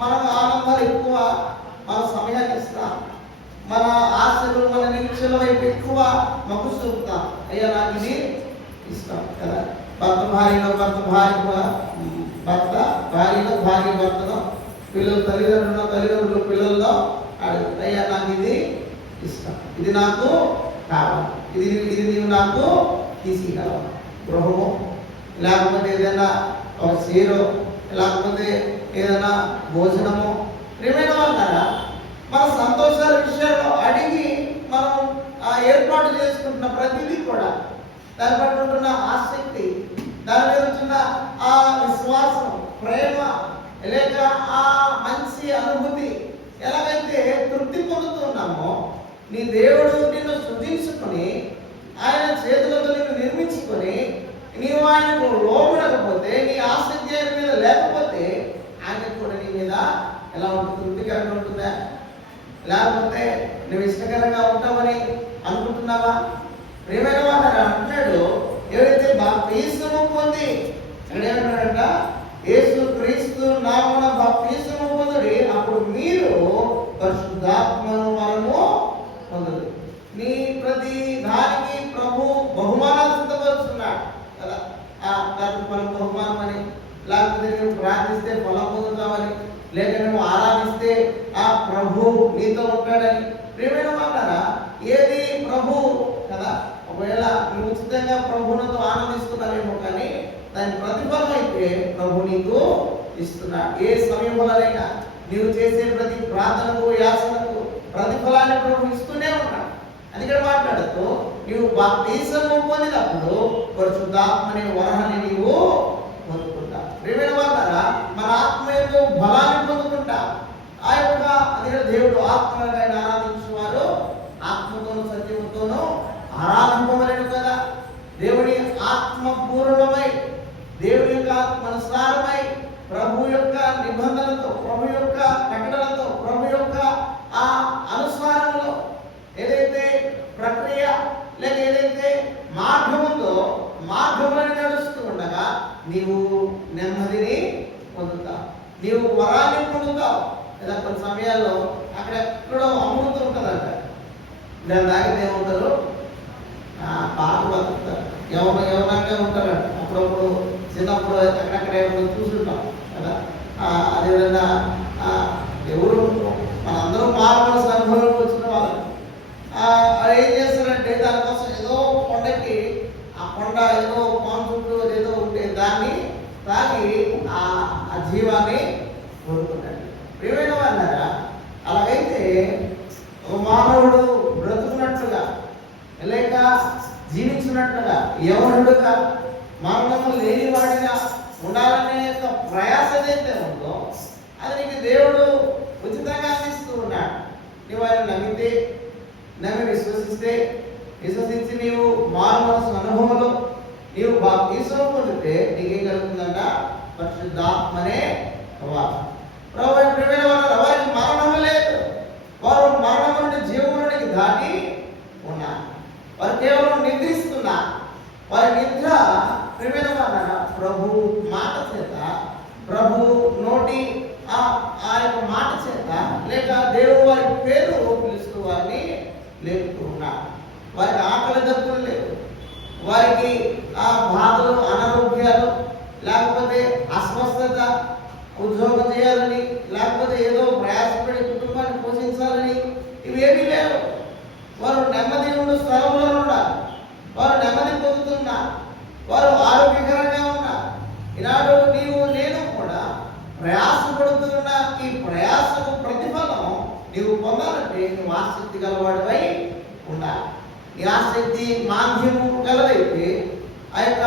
మన ఆనందాలు ఎక్కువ, మన సమయాన్ని ఇస్తాం, మన ఆశలు మన నిరీక్షల వైపు ఎక్కువ మొగ్గు చూపుతాం. అయ్యా నాకు ఇది ఇష్టం కదా. భార్యలో భర్తను, పిల్లలు తల్లిదండ్రులు పిల్లల్లో అడుగుతారు, అయ్యా నాకు ఇది ఇష్టం, ఇది నాకు కావాలి, ఇది నీవు నాకు తీసుకురావు. గృహము లేకపోతే ఏదైనా ఒక చీరో లేకపోతే ఏదైనా భోజనము. ప్రియమైన వాళ్ళారా, మన సంతోషాల విషయాల్లో అడిగి మనం ఏర్పాటు చేసుకుంటున్న ప్రతిదీ కూడా దాని పట్ల ఉంటున్న ఆసక్తి, దాని మీద ఉంటున్న ఆ విశ్వాసం, ప్రేమ లేక ఆ మంచి అనుభూతి ఎలాగైతే తృప్తి పొందుతున్నామో, నీ దేవుడు నిన్ను సృజించుకొని ఆయన చేతులతో నిన్ను నిర్మించుకొని నీవు ఆయనకు లోబడకపోతే, నీ ఆసక్తి ఆయన మీద లేకపోతే లేకపోతే నువ్వు ఇష్టకరంగా ఉంటావని అనుకుంటున్నావా? ప్రియమైన వారు అంటున్నాడు, ఎవరైతే బాప్తిస్మము పొంది, ఇక్కడ ఏమంటాడంట, యేసు క్రీస్తు నామమున బాప్తిస్మము పొందుడి, అప్పుడు మీరు పరిశుద్ధాత్మను వరము పొందుడు. నీ ప్రతి దానికి ప్రభు బహుమానాలు సిద్ధపరుస్తున్నాడు కదా. ఫలం బహుమానం అని, లేకపోతే నువ్వు ప్రార్థిస్తే ఫలం పొందుతామని, లేక నువ్వు ఆరాధిస్తే ఆ ప్రభు నీతో ఉంటాడని. ప్రియమైన వాళ్ళారా, ఏది ప్రభు కదా. ఒకవేళ నువ్వు ఉచితంగా ప్రభువులతో ఆనందిస్తున్నావేమో, కానీ దాని ప్రతిఫలం అయితే ప్రభు నీకు ఇస్తున్నాడు. ఏ సమయంలోనైనా నీవు చేసే ప్రతి ప్రార్థనకు, యాచనకు ప్రతిఫలాన్ని ప్రభు ఇస్తూనే ఉన్నాడు. అది ఇక్కడ మాట్లాడుతూ, నీవు బాప్తిస్మము పొందినప్పుడు పరిశుద్ధాత్మనే వరాన్ని నీవు పొందుకుంటా. ప్రియమైన వాళ్ళారా, మన ఆత్మ యొక్క బలాన్ని పొందుకుంటా. ఆ యొక్క అది దేవుడు ఆత్మగా ఆరాధించేవారు ఆత్మతోనూ సత్యముతోనూ ఆరాధింపబడేది కదా. దేవుని ఆత్మ పూర్ణమై, దేవుని యొక్క ఆత్మనుసారమై, ప్రభు యొక్క నిబంధనలతో, ప్రభు యొక్క ప్రకటనలతో, ప్రభు యొక్క ఆ అనుసారంలో ఏదైతే ప్రక్రియ లేక ఏదైతే మార్గం ఉందో మార్గంలో నడుస్తూ ఉండగా నీవు నెమ్మదిని పొందుతావు, నీవు వరాన్ని పొందుతావు. లేదా కొన్ని సమయాల్లో అక్కడ ఎక్కడో అమృతం ఉంటుందంట, దాని తాగితే ఏమవుతారు, పాట బతుకుతారు, ఎవరంగా ఉంటారంట. అప్పుడప్పుడు చిన్నప్పుడు అక్కడక్కడ ఏమన్నా చూసుంటాం కదా. అదేవిధంగా ఎవరు మనందరూ మానవ అనుభవంలోకి వచ్చిన వాళ్ళు ఏం చేస్తారంటే, దానికోసం ఏదో కొండకి, ఆ కొండ ఏదో పాము ఏదో ఉంటే దాన్ని తాగి ఆ జీవాన్ని కోరుకుంటాడు. ప్రియమైన వాళ్ళారా, అలాగైతే ఒక మానవుడు బ్రతుకున్నట్లుగా లేక జీవించినట్లుగా, యవనుడుగా, మరణము లేని వాడిగా ఉండాలనే యొక్క ప్రయాస ఏదైతే ఉందో అది నీకు దేవుడు ఉచితంగా అందిస్తూ ఉన్నాడు. నీవు ఆయన నమ్మి విశ్వసించి నీవు మారు మనసు అనుభవంలో నీవు బాప్తిస్మము పొందితే నీకేం కలుగుతుందంట, పరిశుద్ధాత్మనే వారు. ప్రియమైన వారు, వారికి మరణము లేదు, వారు మరణం నుండి జీవునికి దాటి ఉన్నారు. వారు కేవలం నిద్రిస్తున్నారు. వారి నిద్ర ప్రియమైన వారు ప్రభు మాట చేత, ప్రభు నోటి ఆ యొక్క మాట చేత, లేక దేవుడు వారి పేరు పిలుస్తూ వారిని లేపుతూ ఉన్నారు. వారికి ఆకలి దప్పులు లేవు, వారికి ఆ బాధలు, అనారోగ్యాలు, లేకపోతే అస్వస్థత, ఉద్యోగం చేయాలని, లేకపోతే ఏదో ప్రయాసపడి కుటుంబాన్ని పోషించాలని ఇవేమీ లేవు. వారు నెమ్మది ఉండే స్థలంలో ఉన్నారు, వారు నెమ్మది పొందుతున్నారు, వారు ఆరోగ్యకరంగా ఉన్నారు. ఈనాడు నీవు నేను కూడా ప్రయాసపడుతున్న ఈ ప్రయాసకు ప్రతిఫలం నీవు పొందాలంటే నువ్వు ఆసక్తి గలవాడివై ఉండాలి. నీ ఆసక్తి మాధ్యము గలదైతే ఆ యొక్క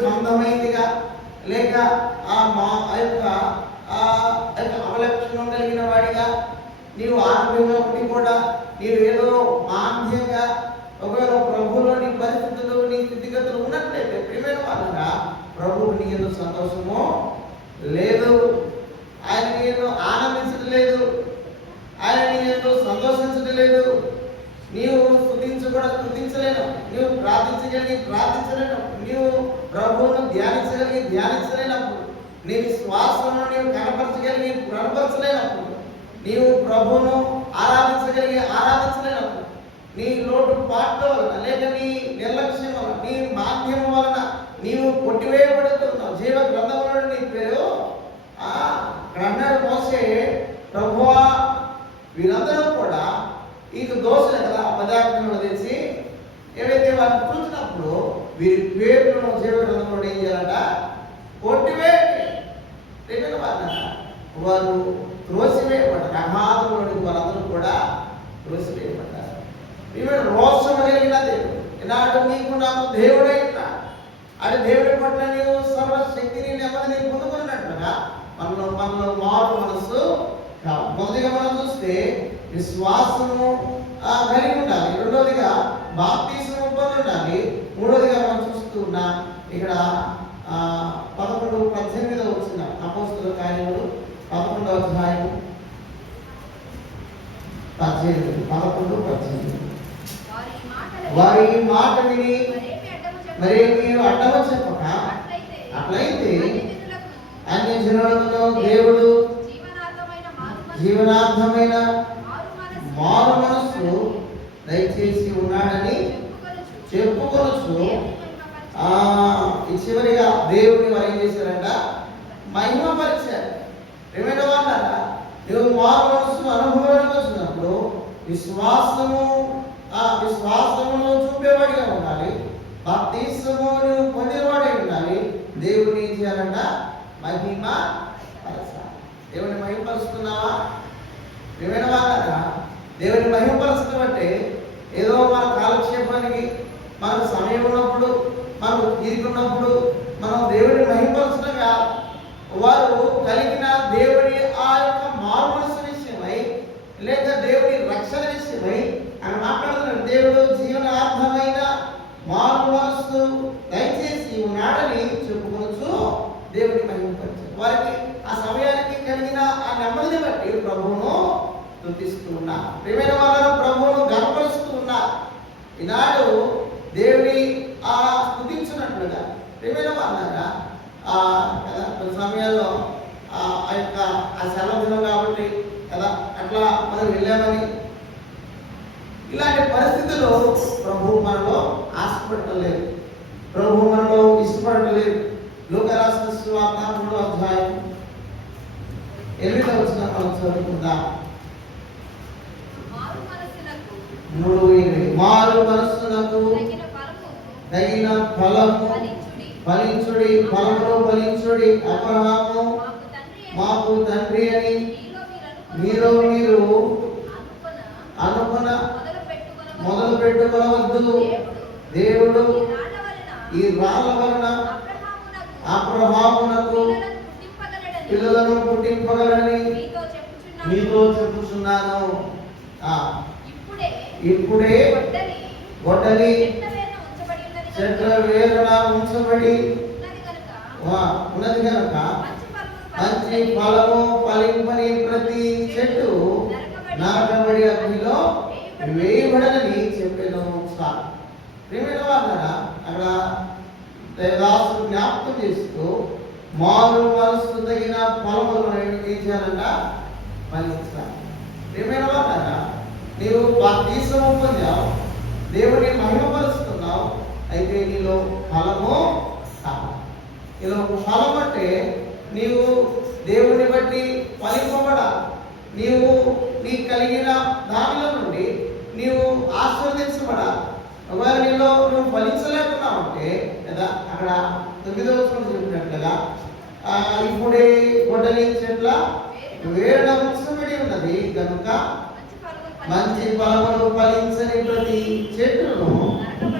మందమైనదిగా లేక ఆ యొక్క అవలక్షణం కలిగిన వాడిగా నీవు ఆరోగ్యంగా ఉండి కూడా నీవు ఏదో మాంద్యంగా ఒకవేళ ప్రభువులో నీ పరిస్థితులు, నీ స్థితిగతులు ఉన్నట్లయితే ప్రియమైన వాళ్ళగా ప్రభువు నీ ఏదో సంతోషము లేదు, ఆయన నీ ఏదో ఆనందించడం లేదు, ఆయన నీ ఏదో సంతోషించడం లేదు. నీవు స్తుతించలేను, నీవు ప్రార్థించలేను, నీవు ప్రభువును ధ్యానించలేనప్పుడు, నీ శ్వాసను నీవు కనపరచలేనప్పుడు, నీవు ప్రభువును ఆరాధించలేనప్పుడు, నీ లోటు పాటల వలన లేక నీ నిర్లక్ష్యం వలన, నీ మాధ్యమం వలన నీవు కొట్టివేయబడుతున్నావు. జీవ గ్రంథంలో నీ పేరు గ్రంథాలు మోసే, ప్రభువా వీరందరూ కూడా ఇక దోషులే కదా, పదార్థంలో తెచ్చి ఏవైతే వారిని చూసినప్పుడు వీరి పేర్లను జీవ గ్రంథంలో ఏం చేయాలంట, కొట్టివేయండి. వారు త్రోసివేయబడ్డారు, అగాధంలోని వారందరూ కూడా త్రోసివేయబడ్డారు. రోషం కలిగిన దేవుడు ఈనాడు నీకు నాకు దేవుడై ఉన్నాడు. అది దేవుడి పట్ల నీవు సర్వశక్తిని నెమ్మదిని పొందుకున్నట్లుగా మనలో మారు మనస్సు కావాలి. మొదటిగా మనం చూస్తే విశ్వాసము కలిగి ఉండాలి, రెండోదిగా బాప్తిస్మము పొంది ఉండాలి, మూడోదిగా మనం చూస్తున్నా ఇక్కడ 11:18 వచ్చిన అపోస్తలుల కార్యములు 11వ అధ్యాయం 18, 11, 18. వారి ఈ మాట విని మరేమి అడ్డము చెప్పక అట్లయితే అన్ని జనులకు దేవుడు జీవనార్థమైన మారు మనస్సు దయచేసి ఉన్నాడని చెప్పుకొనొచ్చు. ఈ చివరిగా దేవుడిని వారు ఏం చేశారంట? మహిమపరిచారు. ఏమైనా వాళ్ళారా, నువ్వు మారు మనస్సు అనుభవానికి వచ్చినప్పుడు విశ్వాసమును చూపేవాడిగా ఉండాలి. బాప్తిస్మము నువ్వు పొందేవాడే ఉండాలి. దేవుని ఏం చేయాలంట? మహిమ పరచాలి. దేవుని మహిమపరుస్తున్నావా? ఏమైనా వాళ్ళారా, దేవుని మహిమపరచడం అంటే ఏదో మన కాలక్షేపానికి మనకు సమయం ఉన్నప్పుడు, మనకు తీరుకున్నప్పుడు మనం దేవుని మహిమపరచడం కాదు. వారు కలిగిన దేవుని ఆ యొక్క మారు మనసు విషయమై లేక దేవుని రక్షణ విషయమై ఆయన మాట్లాడుతున్నాడు. దేవుడు జీవనార్థమైన మారు మనస్సు దయచేసి ఉన్నాడని చెప్పుకోవచ్చు. దేవుని మహిమపరచారు. వారికి ఆ సమయానికి కలిగిన ఆ నెమ్మదిని బట్టి ప్రభువును స్తుతిస్తూ ఉన్నారు. ప్రియమైన వాళ్ళను ప్రభువును గర్వపరుస్తూ ఉన్నారు. ఈనాడు దేవుని ఆ స్తుతించినట్లుగా ప్రియమైన వాళ్ళగా కదా కొన్ని సమయాల్లో ఆ యొక్క ఆ సెలవు దినం కాబట్టి కదా అట్లా మనం వెళ్ళామని ఇలాంటి పరిస్థితుల్లో ప్రభు మనలో ఆశపడలేదు, ప్రభు మనలో ఇష్టపడలేదు. లూకా రాసిన సువార్త 3వ అధ్యాయం 8వ వచనం మనం చదువుకుందాం. 3:8 మారు మనస్సునకు తగిన ఫలము ఫలించుడి, ఫలములో ఫలించుడి. అబ్రహాము మాకు తండ్రి అని మీరు అనుకున మొదలు పెట్టుకోవద్దు. దేవుడు ఈ రాళ్ళ వలన అబ్రహామునకు పిల్లలను పుట్టింపగలని మీతో చెప్పుచున్నాను. ఇప్పుడే గొడ్డలి చెట్ల వేరున ఉంచబడి ఉన్నది కనుక మంచి ఫలము ఫలింపని ప్రతి చెట్టు నరకబడి అగ్నిలో వేయబడని చెప్పాను. ప్రియమైన వాళ్ళరా, అక్కడ దేవదాసుడు జ్ఞాపకం చేస్తూ మారు మనస్సు తగిన ఫలములను ఏం చేయాలంట? ఫలించాలి. ప్రియమైన వాళ్ళరా, నీవు బాప్తిస్మము పొందావు, దేవుని మహిమపరుస్తున్నావు, అయితే నీలో ఫలము కావాలి. నీలో ఫలం అంటే నీవు దేవుని బట్టి ఫలింపబడాలి. నీవు నీకు కలిగిన దానిలో నుండి నీవు ఆశీర్వదించబడాలి. ఒకవేళ నీలో నువ్వు ఫలించలేకున్నావు అంటే కదా అక్కడ 9వ వచనం చెప్పినట్లుగా ఇప్పుడే గొడ్డలి చెట్ల వేరున ఉంచబడి ఉన్నది కనుక మంచి ఫలములు ఫలించని ప్రతి చెట్టును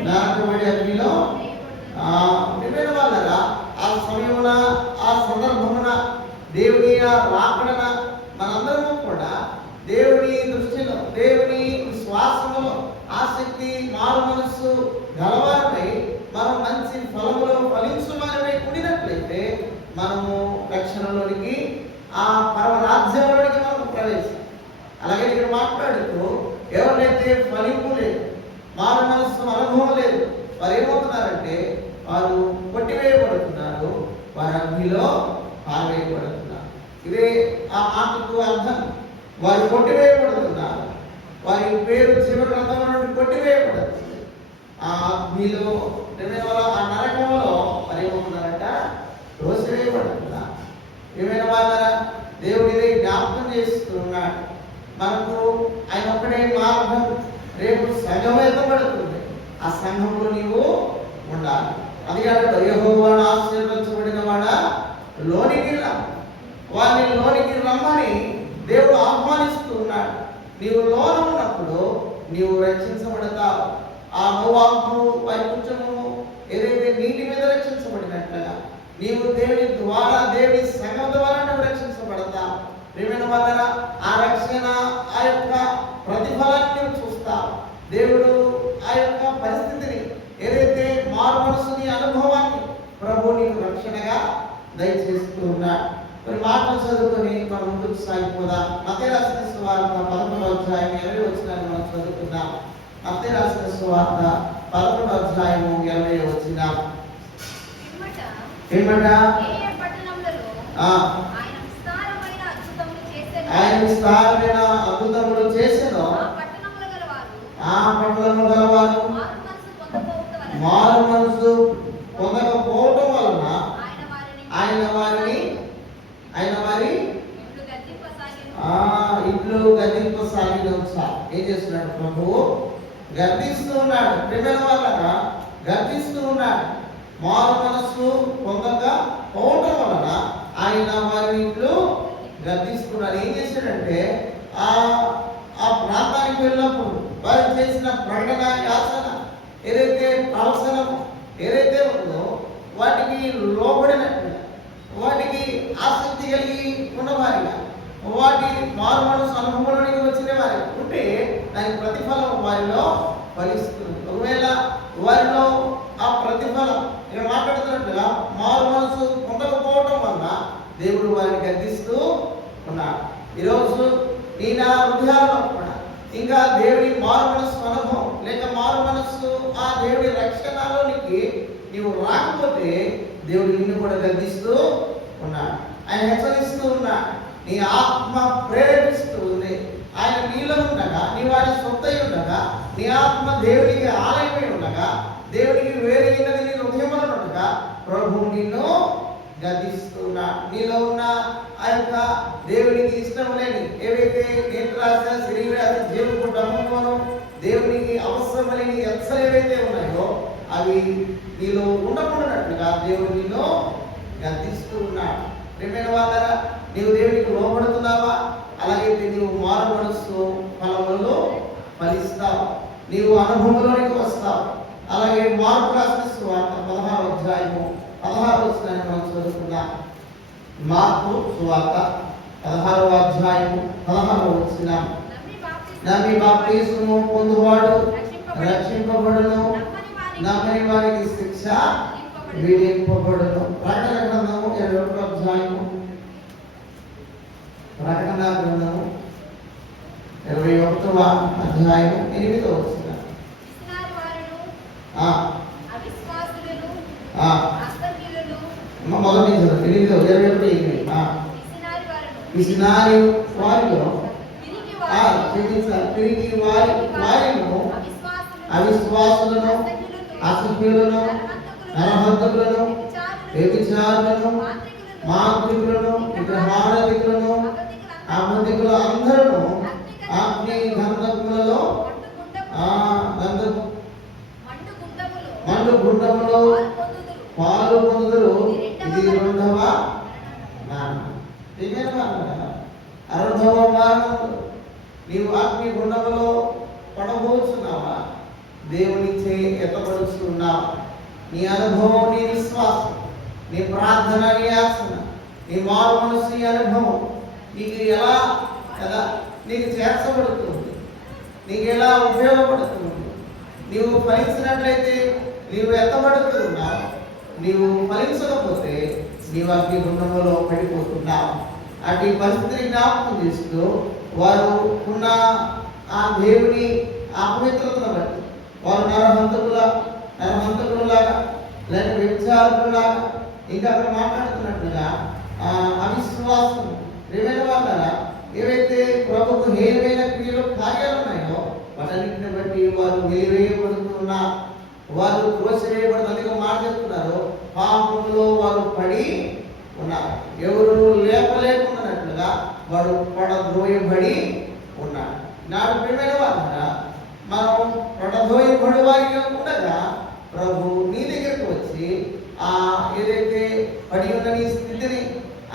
నరకబడి అగ్నిలో వివిధ వాళ్ళరా ఆ సమయమున ఆ సందర్భమున దేవుని రాకడన మనందరము కూడా దేవుని దృష్టిలో దేవుని విశ్వాసములో ఆసక్తి మారు మనస్సు గలవారమై మనం మంచి ఫలములో ఫలించమని కూడినట్లయితే మనము రక్షణలోనికి ఆ పరమ రాజ్యంలోనికి మనం ప్రవేశం. అలాగే ఇక్కడ మాట్లాడుతూ ఎవరైతే ఫలింపు లేదు, మారు మనస్సు అనుభవం లేదు, వారు ఏమవుతున్నారంటే వారు కొట్టివేయబడుతున్నారు, వారి అగ్నిలో పారవేయబడుతున్నారు. ఇదే ఆ మాటకు అర్థం. వారు కొట్టివేయబడుతున్నారు, వారి పేరు చివరి గ్రంథంలో నుండి కొట్టివేయబడుతుంది. ఆ అగ్నిలో ఆ నరకంలో మరి ఏమవుతున్నారంట? దోసివేయబడుతున్నారు. ఏమైనా వాళ్ళ దేవుడు ఇదే జ్ఞాపకం చేస్తున్నాడు. మనకు ఆయన ఒక్కడే మార్గం. రేపు సంఘం ఎత్తబడుతుంది, ఆ సంఘంలో నీవు ఉండాలి. అది కాదు యెహోవాను ఆశీర్వదించబడిన వాడా లోనికి రా, వారిని లోనికి రమ్మని దేవుడు ఆహ్వానిస్తూ ఉన్నాడు. నీవు లోన ఉన్నప్పుడు నీవు రక్షించబడతావు. ఆ నోవాహు వైకుంఠము ఏదైతే నీటి మీద రక్షించబడినట్లుగా నీవు దేవుని ద్వారా దేవుని సంఘం ద్వారా నువ్వు రక్షించబడతావు. ప్రియమైన వాళ్ళ ఆ రక్షణ ఆ యొక్క ప్రతిఫలాన్ని నువ్వు చూస్తావు. దేవుడు ఆ యొక్క పరిస్థితిని ఏదైతే మారు మనసుని అనుభవాన్ని ప్రభు నీకు రక్షణగా దయచేస్తూ ఉన్నాడు. మరి మాటలు చదువుకొని మనం ముందుకు సాగిపోదాం. మత్తయి రాసిన సువార్త 11వ అధ్యాయం 20 వచనాన్ని మనం చదువుకుందాం. మత్తయి రాసిన సువార్త 11వ అధ్యాయం 20 వచనం. పిమ్మట ఆయన విస్తారమైన అద్భుతములు చేసెను. ఆ పట్టణములు గలవారు మారు మనసు పొందకపోవటం వలన ఆయన వారి ఇంట్లో గద్దింపసాగిన. ఏం చేస్తున్నాడు ప్రభువు? గద్దిస్తూ ఉన్నాడు. ప్రేమ వలన గద్దిస్తూ ఉన్నాడు. మారు మనస్సు పొందకపోవటం వలన ఆయన వారి ఇంట్లో గద్దిస్తున్నాడు. ఏం చేశాడంటే ఆ ప్రాంతానికి వెళ్ళినప్పుడు వారు చేసిన ప్రకటన, యాసన, ఏదైతే ప్రవచనము ఏదైతే ఉందో వాటికి లోబడినట్టుగా, వాటికి ఆసక్తి కలిగి ఉన్నవారిగా, వాటి మారు మనసు అనుభవంలోనికి వచ్చిన వారి ఉంటే దాని ప్రతిఫలం వారిలో ఫలిస్తుంది. ఒకవేళ వారిలో ఆ ప్రతిఫలం నేను మాట్లాడుతున్నట్టుగా మారు మనసు పొందకపోవటం వల్ల దేవుడు వారిని గద్దిస్తూ ఉన్నాడు. ఈరోజు నీ నా హృదయాల్లో కూడా ఇంకా దేవుడి మారు మనస్సు అనుభవం లేక మారు మనస్సు ఆ దేవుడి రక్షణలోనికి నీవు రాకపోతే దేవుడు నిన్ను కూడా గద్దిస్తూ ఉన్నాడు. ఆయన హెచ్చరిస్తూ ఉన్నాడు. నీ ఆత్మ ప్రేరేపిస్తూ ఉంది. ఆయన నీలో ఉండగా, నీ వారి సొంతై ఉండగా, నీ ఆత్మ దేవుడికి ఆలయమై ఉండగా, దేవుడికి వేరైనది నీ హృదయంలో ఉండగా ప్రభు నిన్ను గద్దిస్తున్నాడు. నీలో ఉన్న ఆ యొక్క దేవుడికి ఇష్టం లేని ఏవైతే నేత్రాశ, శరీరాశ, జీవపు డమ్మను, దేవునికి అవసరం లేని ఎత్సలు ఏవైతే ఉన్నాయో అవి నీలో ఉండకూడనట్లుగా దేవుడు నిన్ను గద్దిస్తూ ఉన్నాడు. ప్రియమైన వాళ్ళరా, నీవు దేవునికి లోబడుతున్నావా? అలాగైతే నీవు మారు మనస్సు ఫలములు ఫలిస్తావు, నీవు అనుభవంలోనికి వస్తావు. అలాగే మార్కు రాసిన సువార్త 16వ అధ్యాయము 16వ వచనాన్ని మనం చదువుకుందాం. మార్కు సువార్త 16వ అధ్యాయము 16వ వచనం. నమ్మి బాప్తిస్మము పొందువాడు రక్షింపబడును, నమ్మని వారికి శిక్ష విధింపబడును. ప్రకటన గ్రంథము 21వ అధ్యాయము, ప్రకటన గ్రంథము 21వ అధ్యాయము 8వ వచనం. మొదటి 21 వారిలో తిరిగి వారిను అవిశ్వాసులను, అసభ్యులను, నరహంతకులను, వ్యభిచారులను, మాంత్రికులను, విగ్రహారాధికులను, అబద్ధికులు అందరూ అగ్ని గంధకములలో మండు గుండములో పాలు పొందుదురు. ఇది 2వ మరణం. 6వ మరణం. నీవు అగ్ని గుండములో పడబోతున్నావా? దేవునిచే ఎత్తబడుతున్నావా? నీ అనుభవం, నీ విశ్వాసం, నీ ప్రార్థన, నీ యాసన, నీ మారు మనసు అనుభవం నీకు ఎలా కదా నీకు చేర్చబడుతుంది, నీకు ఎలా ఉపయోగపడుతుంది? నీవు ఫలించినట్లయితే నీవు ఎత్తబడుతున్నావు, నీవు ఫలించకపోతే నీవు అగ్ని గుండములో పడిపోతున్నావు. అటు పరిస్థితిని జ్ఞాపకం చేస్తూ వారు ఉన్న ఆ దేవుని అపవిత్రతను బట్టి వారు నరహంతకులాగా లేక వ్యభిచారులాగా ఇంకా అక్కడ మాట్లాడుతున్నట్లుగా అవిశ్వాసం ప్రియమైన వాళ్ళ ఏవైతే ప్రభుకు హేయమైన క్రియలు కార్యాలు ఉన్నాయో వాటన్నింటిని బట్టి వారు వెలివేయబడుతున్నారు, వారు త్రోసివేయబడుతున్నదిగా మాట చెప్తున్నారు. పాపంలో వారు పడి ఉన్నారు. ఎవరు లేపలేకున్నట్లుగా వాడు పడద్రోయబడి ఉన్నాడు. నాడు ప్రియమైన వాళ్ళ మనం పడద్రోయబడి వారిగా ఉండగా ప్రభు నీ దగ్గరకు వచ్చి ఏదైతే పడి ఉన్న నీ స్థితిని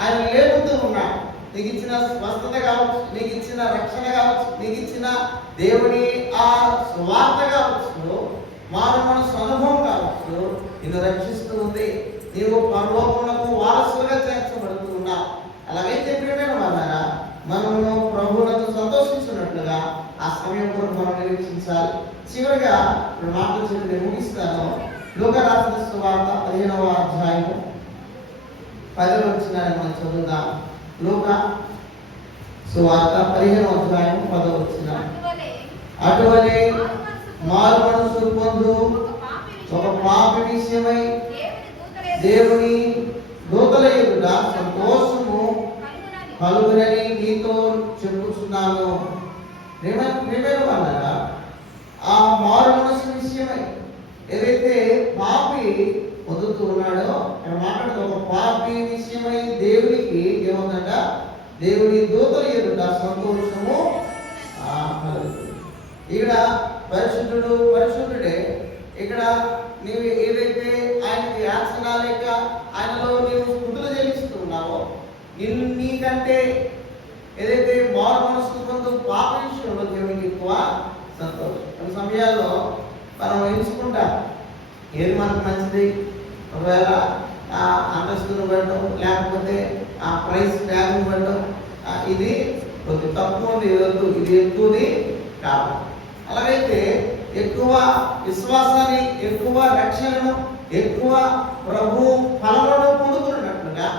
ఆయన లేపుతూ ఉన్నాడు. నీకు ఇచ్చిన స్వస్థత కావచ్చు, నీకు ఇచ్చిన రక్షణ కావచ్చు, నీకు ఇచ్చిన దేవుని ఆ స్వార్థ కావచ్చు, మారు మనసు అనుభవం కావచ్చు, నిన్ను రక్షిస్తూ ఉంది. నీవు పరలోకమునకు వారసులుగా చేర్చబడుతూ ఉన్నావు. అలాగైతే ప్రియమైన వాళ్ళారా, మనము ప్రభువులకు సంతోషించినట్లుగా ఆ సమయం కొరకు మనం నిరీక్షించాలి. చివరిగా మాటలు చెప్పి ముగిస్తాను. లూకా రాసిన సువార్త 15వ అధ్యాయము 10వ వచనాన్ని మనం చదువుదాం. లూకా సువార్త 15వ అధ్యాయం 10వ వచనం. అటువలే మారు మనసు పొందు ఒక పాపి విషయమై దేవుని దూతల ఎదుట సంతోషము కలుగునని నీతో చెప్పుచున్నాను. వాళ్ళ ఆ మారు మనసు విషయమై ఏదైతే పాపి పొందుతూ ఉన్నాడో ఇక్కడ మాట్లాడుతూ ఒక పాపి విషయమై దేవునికి ఏముందంట, దేవుని దూతల ఎదుట సంతోషము కలుగుతుంది. ఇక్కడ పరిశుద్ధుడే. ఇక్కడ నీవు ఏదైతే ఆయనకి యాచన లేక ఆయనలో నీవు స్తుతులు చెల్లిస్తున్నావో, నీకంటే ఏదైతే మారు మనసు పొందు పాప విషయంలో దేవునికి ఎక్కువ సంతోషం. కొన్ని సమయాల్లో మనం ఎంచుకుంటాం ఏది మనకు మంచిది. ఒకవేళ ఆ అంతస్తును పెట్టడం, లేకపోతే ఆ ప్రైస్ ట్యాగ్ను పెట్టడం, ఇది కొద్ది తక్కువ ఉంది, ఇది ఎక్కువది కాదు. అలాగైతే ఎక్కువ విశ్వాసాన్ని, ఎక్కువ రక్షణను, ఎక్కువ ప్రభు ఫలములను పొందుతున్నట్లుగా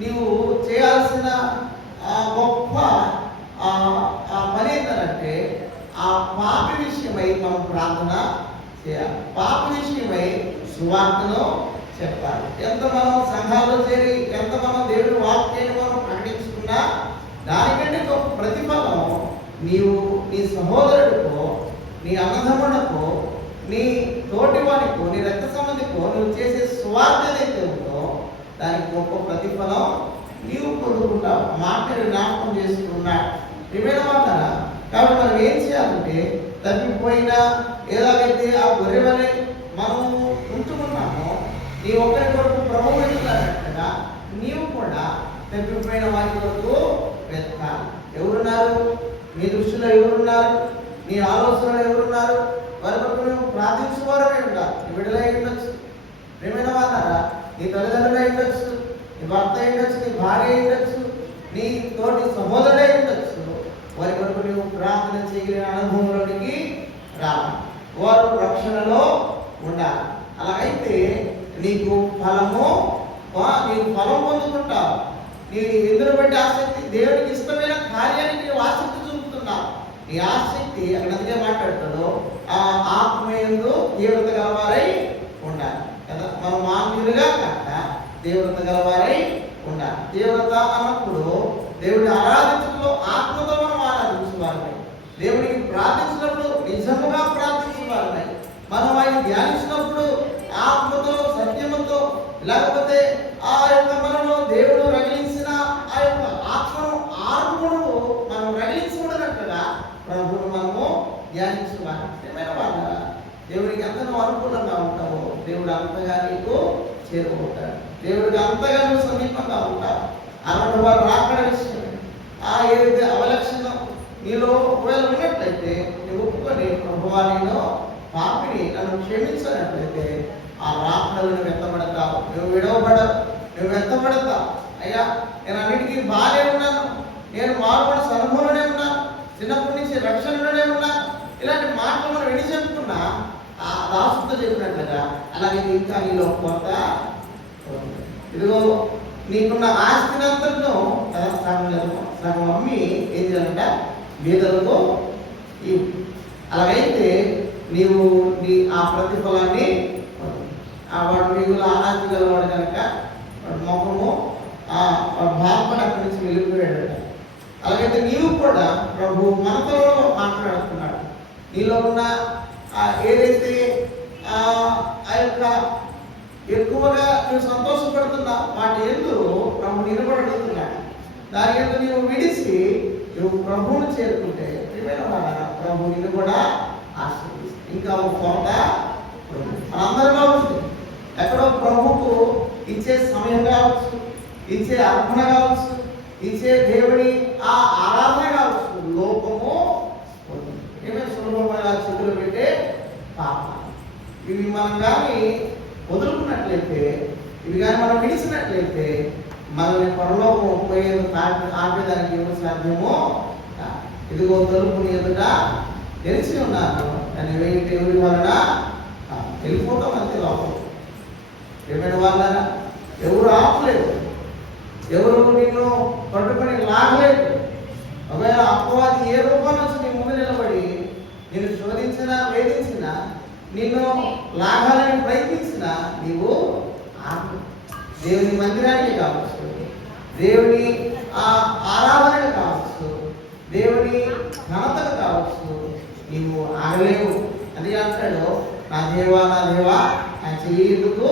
నీవు చేయాల్సిన గొప్ప పని ఏంటంటే ఆ పాపి విషయమై మనం ప్రార్థన చేయాలి. పాపి విషయమై సువార్తను చెప్పాలి. ఎంత మనం సంఘాల్లో చేరి, ఎంత మనం దేవుడి వాక్యాన్ని మనం ప్రకటించుకున్నా దానికంటే గొప్ప ప్రతిఫలం నీవు నీ సహోదరుడికో, నీ అన్నదమ్ముడికో, నీ తోటి వానికో, నీ రక్త సంబంధికో నువ్వు చేసే సువార్త ఏదైతే ఉందో దానికి గొప్ప ప్రతిఫలం నీవు పొందుకుంటావు. మాట జ్ఞాపకం చేసుకున్నాడు. ప్రియమైన మాట. కాబట్టి మనం ఏం చేయాలంటే తప్పిపోయినా ఎలాగైతే ఆ గొర్రెవలే మనం ఉంటున్నామో, నీ ఒక్కరి కొరకు ప్రభువు వెతుకుతున్నట్టుగా నీవు కూడా తప్పిపోయిన వారి కొరకు వెతకాలి. ఎవరున్నారు నీ దృష్టిలో? ఎవరున్నారు నీ ఆలోచనలు? ఎవరున్నారు వారి కొరకు నువ్వు ప్రార్థించుకోవడమే ఉండాలి. నీ బిడ్డలై ఉండొచ్చు, ప్రియమైన వాళ్ళారా, నీ తల్లిదండ్రులై ఉండొచ్చు, నీ భర్త ఉండొచ్చు, నీ భార్య ఉండొచ్చు, నీ తోటి సహోదరుడై ఉండొచ్చు. వారి కొరకు నువ్వు ప్రార్థన చేయగలిగిన అనుభవంలోనికి రావాలి. వారు రక్షణలో ఉండాలి. అలాగైతే నీకు నీకు ఫలం పొందుకుంటావు. నీ ఎందుకు బట్టి ఆసక్తి, దేవునికి ఇష్టమైన కార్యానికి నీవు ఆసక్తి చూపుతున్నావు. నీ ఆసక్తి అక్కడ అందుకే మాట్లాడతాడు, ఆ ఆత్మయందు తీవ్రత గలవారై ఉండాలి కదా. మనం మామూలుగా కాక తీవ్రత గలవారై ఉండాలి. తీవ్రత అన్నప్పుడు దేవుడిని ఆరాధించడంలో ఆత్మతో మనం ఆరాధించుకోవాలి. దేవుడికి ప్రార్థించినప్పుడు నిజముగా ప్రార్థించుకోవాలి. మనం ఆయన ధ్యానించినప్పుడు ఆత్మతో, సత్యముతో, లేకపోతే ఆ యొక్క మనలో దేవుడు రగిలించిన ఆ యొక్క ఆత్మను ఆత్మను మనం రగిలించుకున్నట్టుగా ప్రభువును మనము ధ్యానించుకోవాలి. ఏమైనా వాళ్ళ దేవుడికి ఎంత నువ్వు అనుకూలంగా ఉంటావో దేవుడు అంతగా నీకు చేరుకుంటాడు. దేవుడికి అంతగా నువ్వు సమీపంగా ఉంటావు. అలాంటి వారు రాకడ విషయం ఏదైతే అవలక్షణం నీలో ఒకవేళ ఉన్నట్లయితే నువ్వు ఒప్పుకొని ప్రభువా నేను పాపిని, నన్ను క్షమించినట్లయితే ఆ రాకడలను వెంటబడతావు. నువ్వు విడవబడవు, నువ్వు వెంటబడతావు. అయ్యా నేను అన్నిటికీ బాగానే ఉన్నాను, నేను మారుబడి అనుభవంలోనే ఉన్నాను, చిన్నప్పటి నుంచి రక్షణలోనే ఉన్నాను, ఇలాంటి మాటలు మనం విని చెప్పుకున్నా ఆ దాసుతో చెప్పినట్లుగా అలాగే ఇంకా నీలో కొంత ఇదిగో నీకున్న ఆస్తినంతను సగం అమ్మి ఏం చేయాలంట, బీదలకు ఇవ్వు. అలాగైతే నీవు నీ ఆ ప్రతిఫలాన్ని వాడు మిగులు ఆనాస్తి గలవాడు కనుక ముఖము బాధపడి అక్కడి నుంచి వెళ్ళిపోయాడు. అలాగైతే నీవు కూడా ప్రభు మనతో మాట్లాడుతున్నాడు. నీలో ఉన్న ఏదైతే ఆ యొక్క ఎక్కువగా నువ్వు సంతోషపడుతున్నా వాటి ఎందుకు ప్రభు నిలబడుతున్నాడు. దాని ఎందుకు నీవు విడిచి నువ్వు ప్రభువుని చేరుకుంటే ప్రభు నిన్ను కూడా ఆశీర్వదిస్తాడు. ఇంకా కొంత మనందరిలో ఉంది. ఎక్కడో ప్రభుకు ఇచ్చే సమయం కావచ్చు, ఇచ్చే అర్పణ కావచ్చు, ఇచ్చే దేవుడి ఆ ఆరాధన కావచ్చు, లోపము ఏమైనా సులభమైన చేతులు పెట్టే పాప. ఇవి మనం కానీ వదులుకున్నట్లయితే, ఇవి కానీ మనం విడిచినట్లయితే మనల్ని పరలోకం ఆపేదానికి ఎవరు సాధ్యమో. ఇదిగో తలుపుని ఎదుట తెలిసి ఉన్నారు, దాన్ని వెయ్యి ఎవరి వలన వెళ్ళిపోతాం అంతే లోపం. ఏమైనా వాళ్ళ ఎవరు ఆపలేదు. ఎవరు నిన్ను పట్టుకొని లాగలేదు. ఒకవేళ అపవాది ఏ రూపంలో నీ ముందు నిలబడి నిన్ను శోధించినా వేధించినా నిన్ను లాగాలని ప్రయత్నించినా నీవు దేవుని మందిరానికి కావచ్చు, దేవుని ఆరాధనకు కావచ్చు, దేవుని ఘనతకు కావచ్చు, నీవు ఆగలేవు. అది అంటాడు, నా దేవా ఆయన చెయ్యేందుకు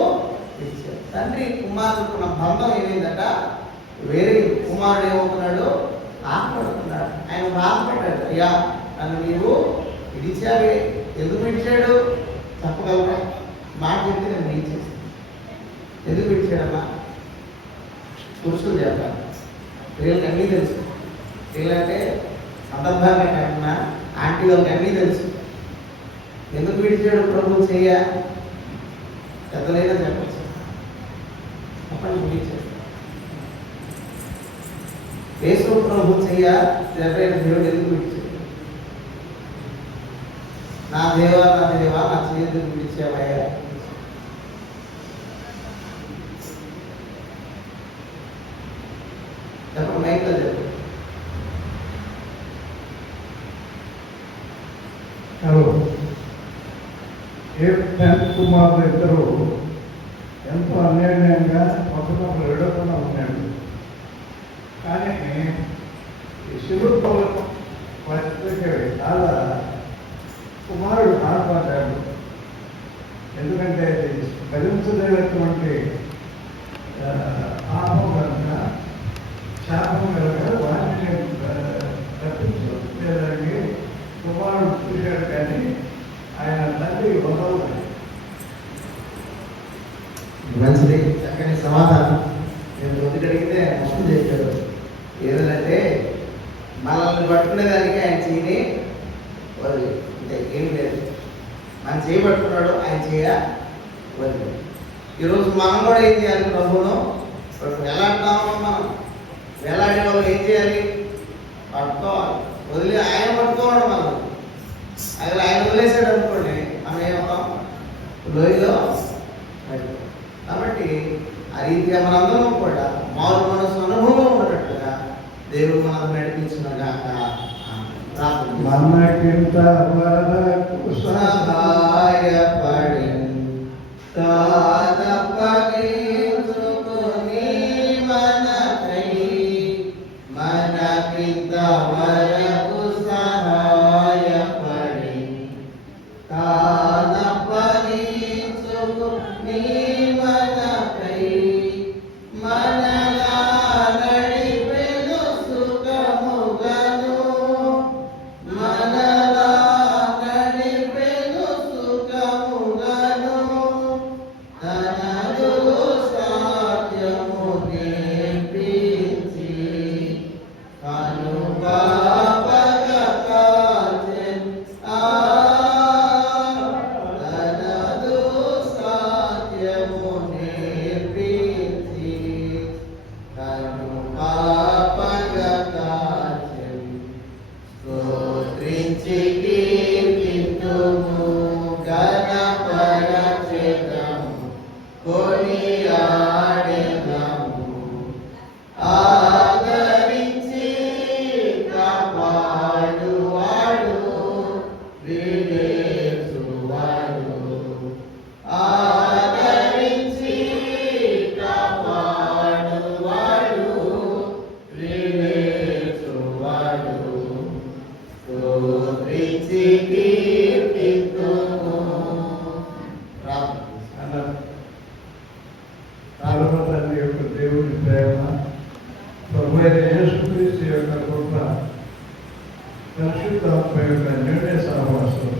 ఇచ్చాడు. తండ్రి కుమారుడుకున్న బంధం ఏమైందట, వేరే కుమారుడు ఏమవుతున్నాడు, ఆశపడుతున్నాడు. ఆయన బాధపడ్డాడు, అయ్యా నన్ను నీవు విడిచావే, ఎందుకు విడిచాడు చెప్పగలరా? మాట చెప్తే నేను విడిచేస్తాను. ఎందుకు విడిచాడమ్మా? పురుషులు చెప్పాలి, పిల్లలకి అన్నీ తెలుసు. పిల్లలంటే సందర్భంగా కాకుండా ఆంటీ వాళ్ళకి అన్నీ తెలుసు. ఎందుకు విడిచాడు ప్రభు చెయ్య? పెద్దలైనా చెప్పచ్చు. చెప్పండి, విడిచాడు. యేసు ప్రభు చెయ్య ఎవరైనా దేవుడు ఎందుకు విడిచాడు? నా దేవా నా చేతులు విడిచావయ్యా. చెప్పండి, మైక్లో చెప్పండి. హలో, ఏ కుమారులు ఇద్దరు ఎంతో అన్యాయంగా ఒకరినొకరు విడకుండా ఉన్నాడు. కానీ ఈ శిలువ పరిస్థితికి చాలా కుమారుడు బాధపడ్డాడు. ఎందుకంటే భరించలేనటువంటి పాపం కనుక, శాపం కనుక వాటిని తప్పించడానికి కుమారుడు చూశాడు. కానీ ఆయన తండ్రి వదలలేదు. మంచిది, చక్కని సమాధానం. నేను ముందుకు అడిగితే మొత్తం చెప్పాడు. ఏదంటే మనల్ని పట్టుకునేదానికి ఆయన చేయని వదిలి, అంటే ఏం లేదు. మనం చేయబట్టుకున్నాడు, ఆయన చేయ వదిలి. ఈరోజు మనం కూడా ఏం చేయాలి? ప్రభువును ఎలా అంటామో మనం వేలాడే వాళ్ళు ఏం చేయాలి? పట్టుకోవాలి. వదిలి ఆయన పట్టుకోవడం మనం. అది ఆయన వదిలేసాడు అనుకోండి, మనం ఏమవుతాం? లోయలో. కాబట్టి ఆ రీతిగా మనందరం కూడా మారు మనసు అనుభవం ఉన్నట్టుగా దేవుడు మనం నడిపించినగాక. మనకింత వరకు సహాయపడి మనకింత వరకు సహాయపడి తానపరించుకుని మనకై మనలా నడిపెను సుఖముగను, మనలా నడిపెను సుఖముగను, తనదు సాధ్యము నేర్పించి కను పాపగా కాచెను. తనదు సాధ్యము నేర్పించి కను పాపగా కాచెను. స్తోత్రించి కీర్తింతుము, ఘనపరచెదము, కొనియాడెదము. ఆదరించి కాపాడువాడు, విడిచువాడు. ఆదరించి కాపాడువాడు, విడిచువాడు. స్తోత్రించి కీర్తింతుము. తండ్రి యొక్క దేవుని ప్రేమ, ప్రభువైన యేసుక్రీస్తు యొక్క కృప, పరిశుద్ధాత్మ యొక్క నిర్ణయ సహవాసం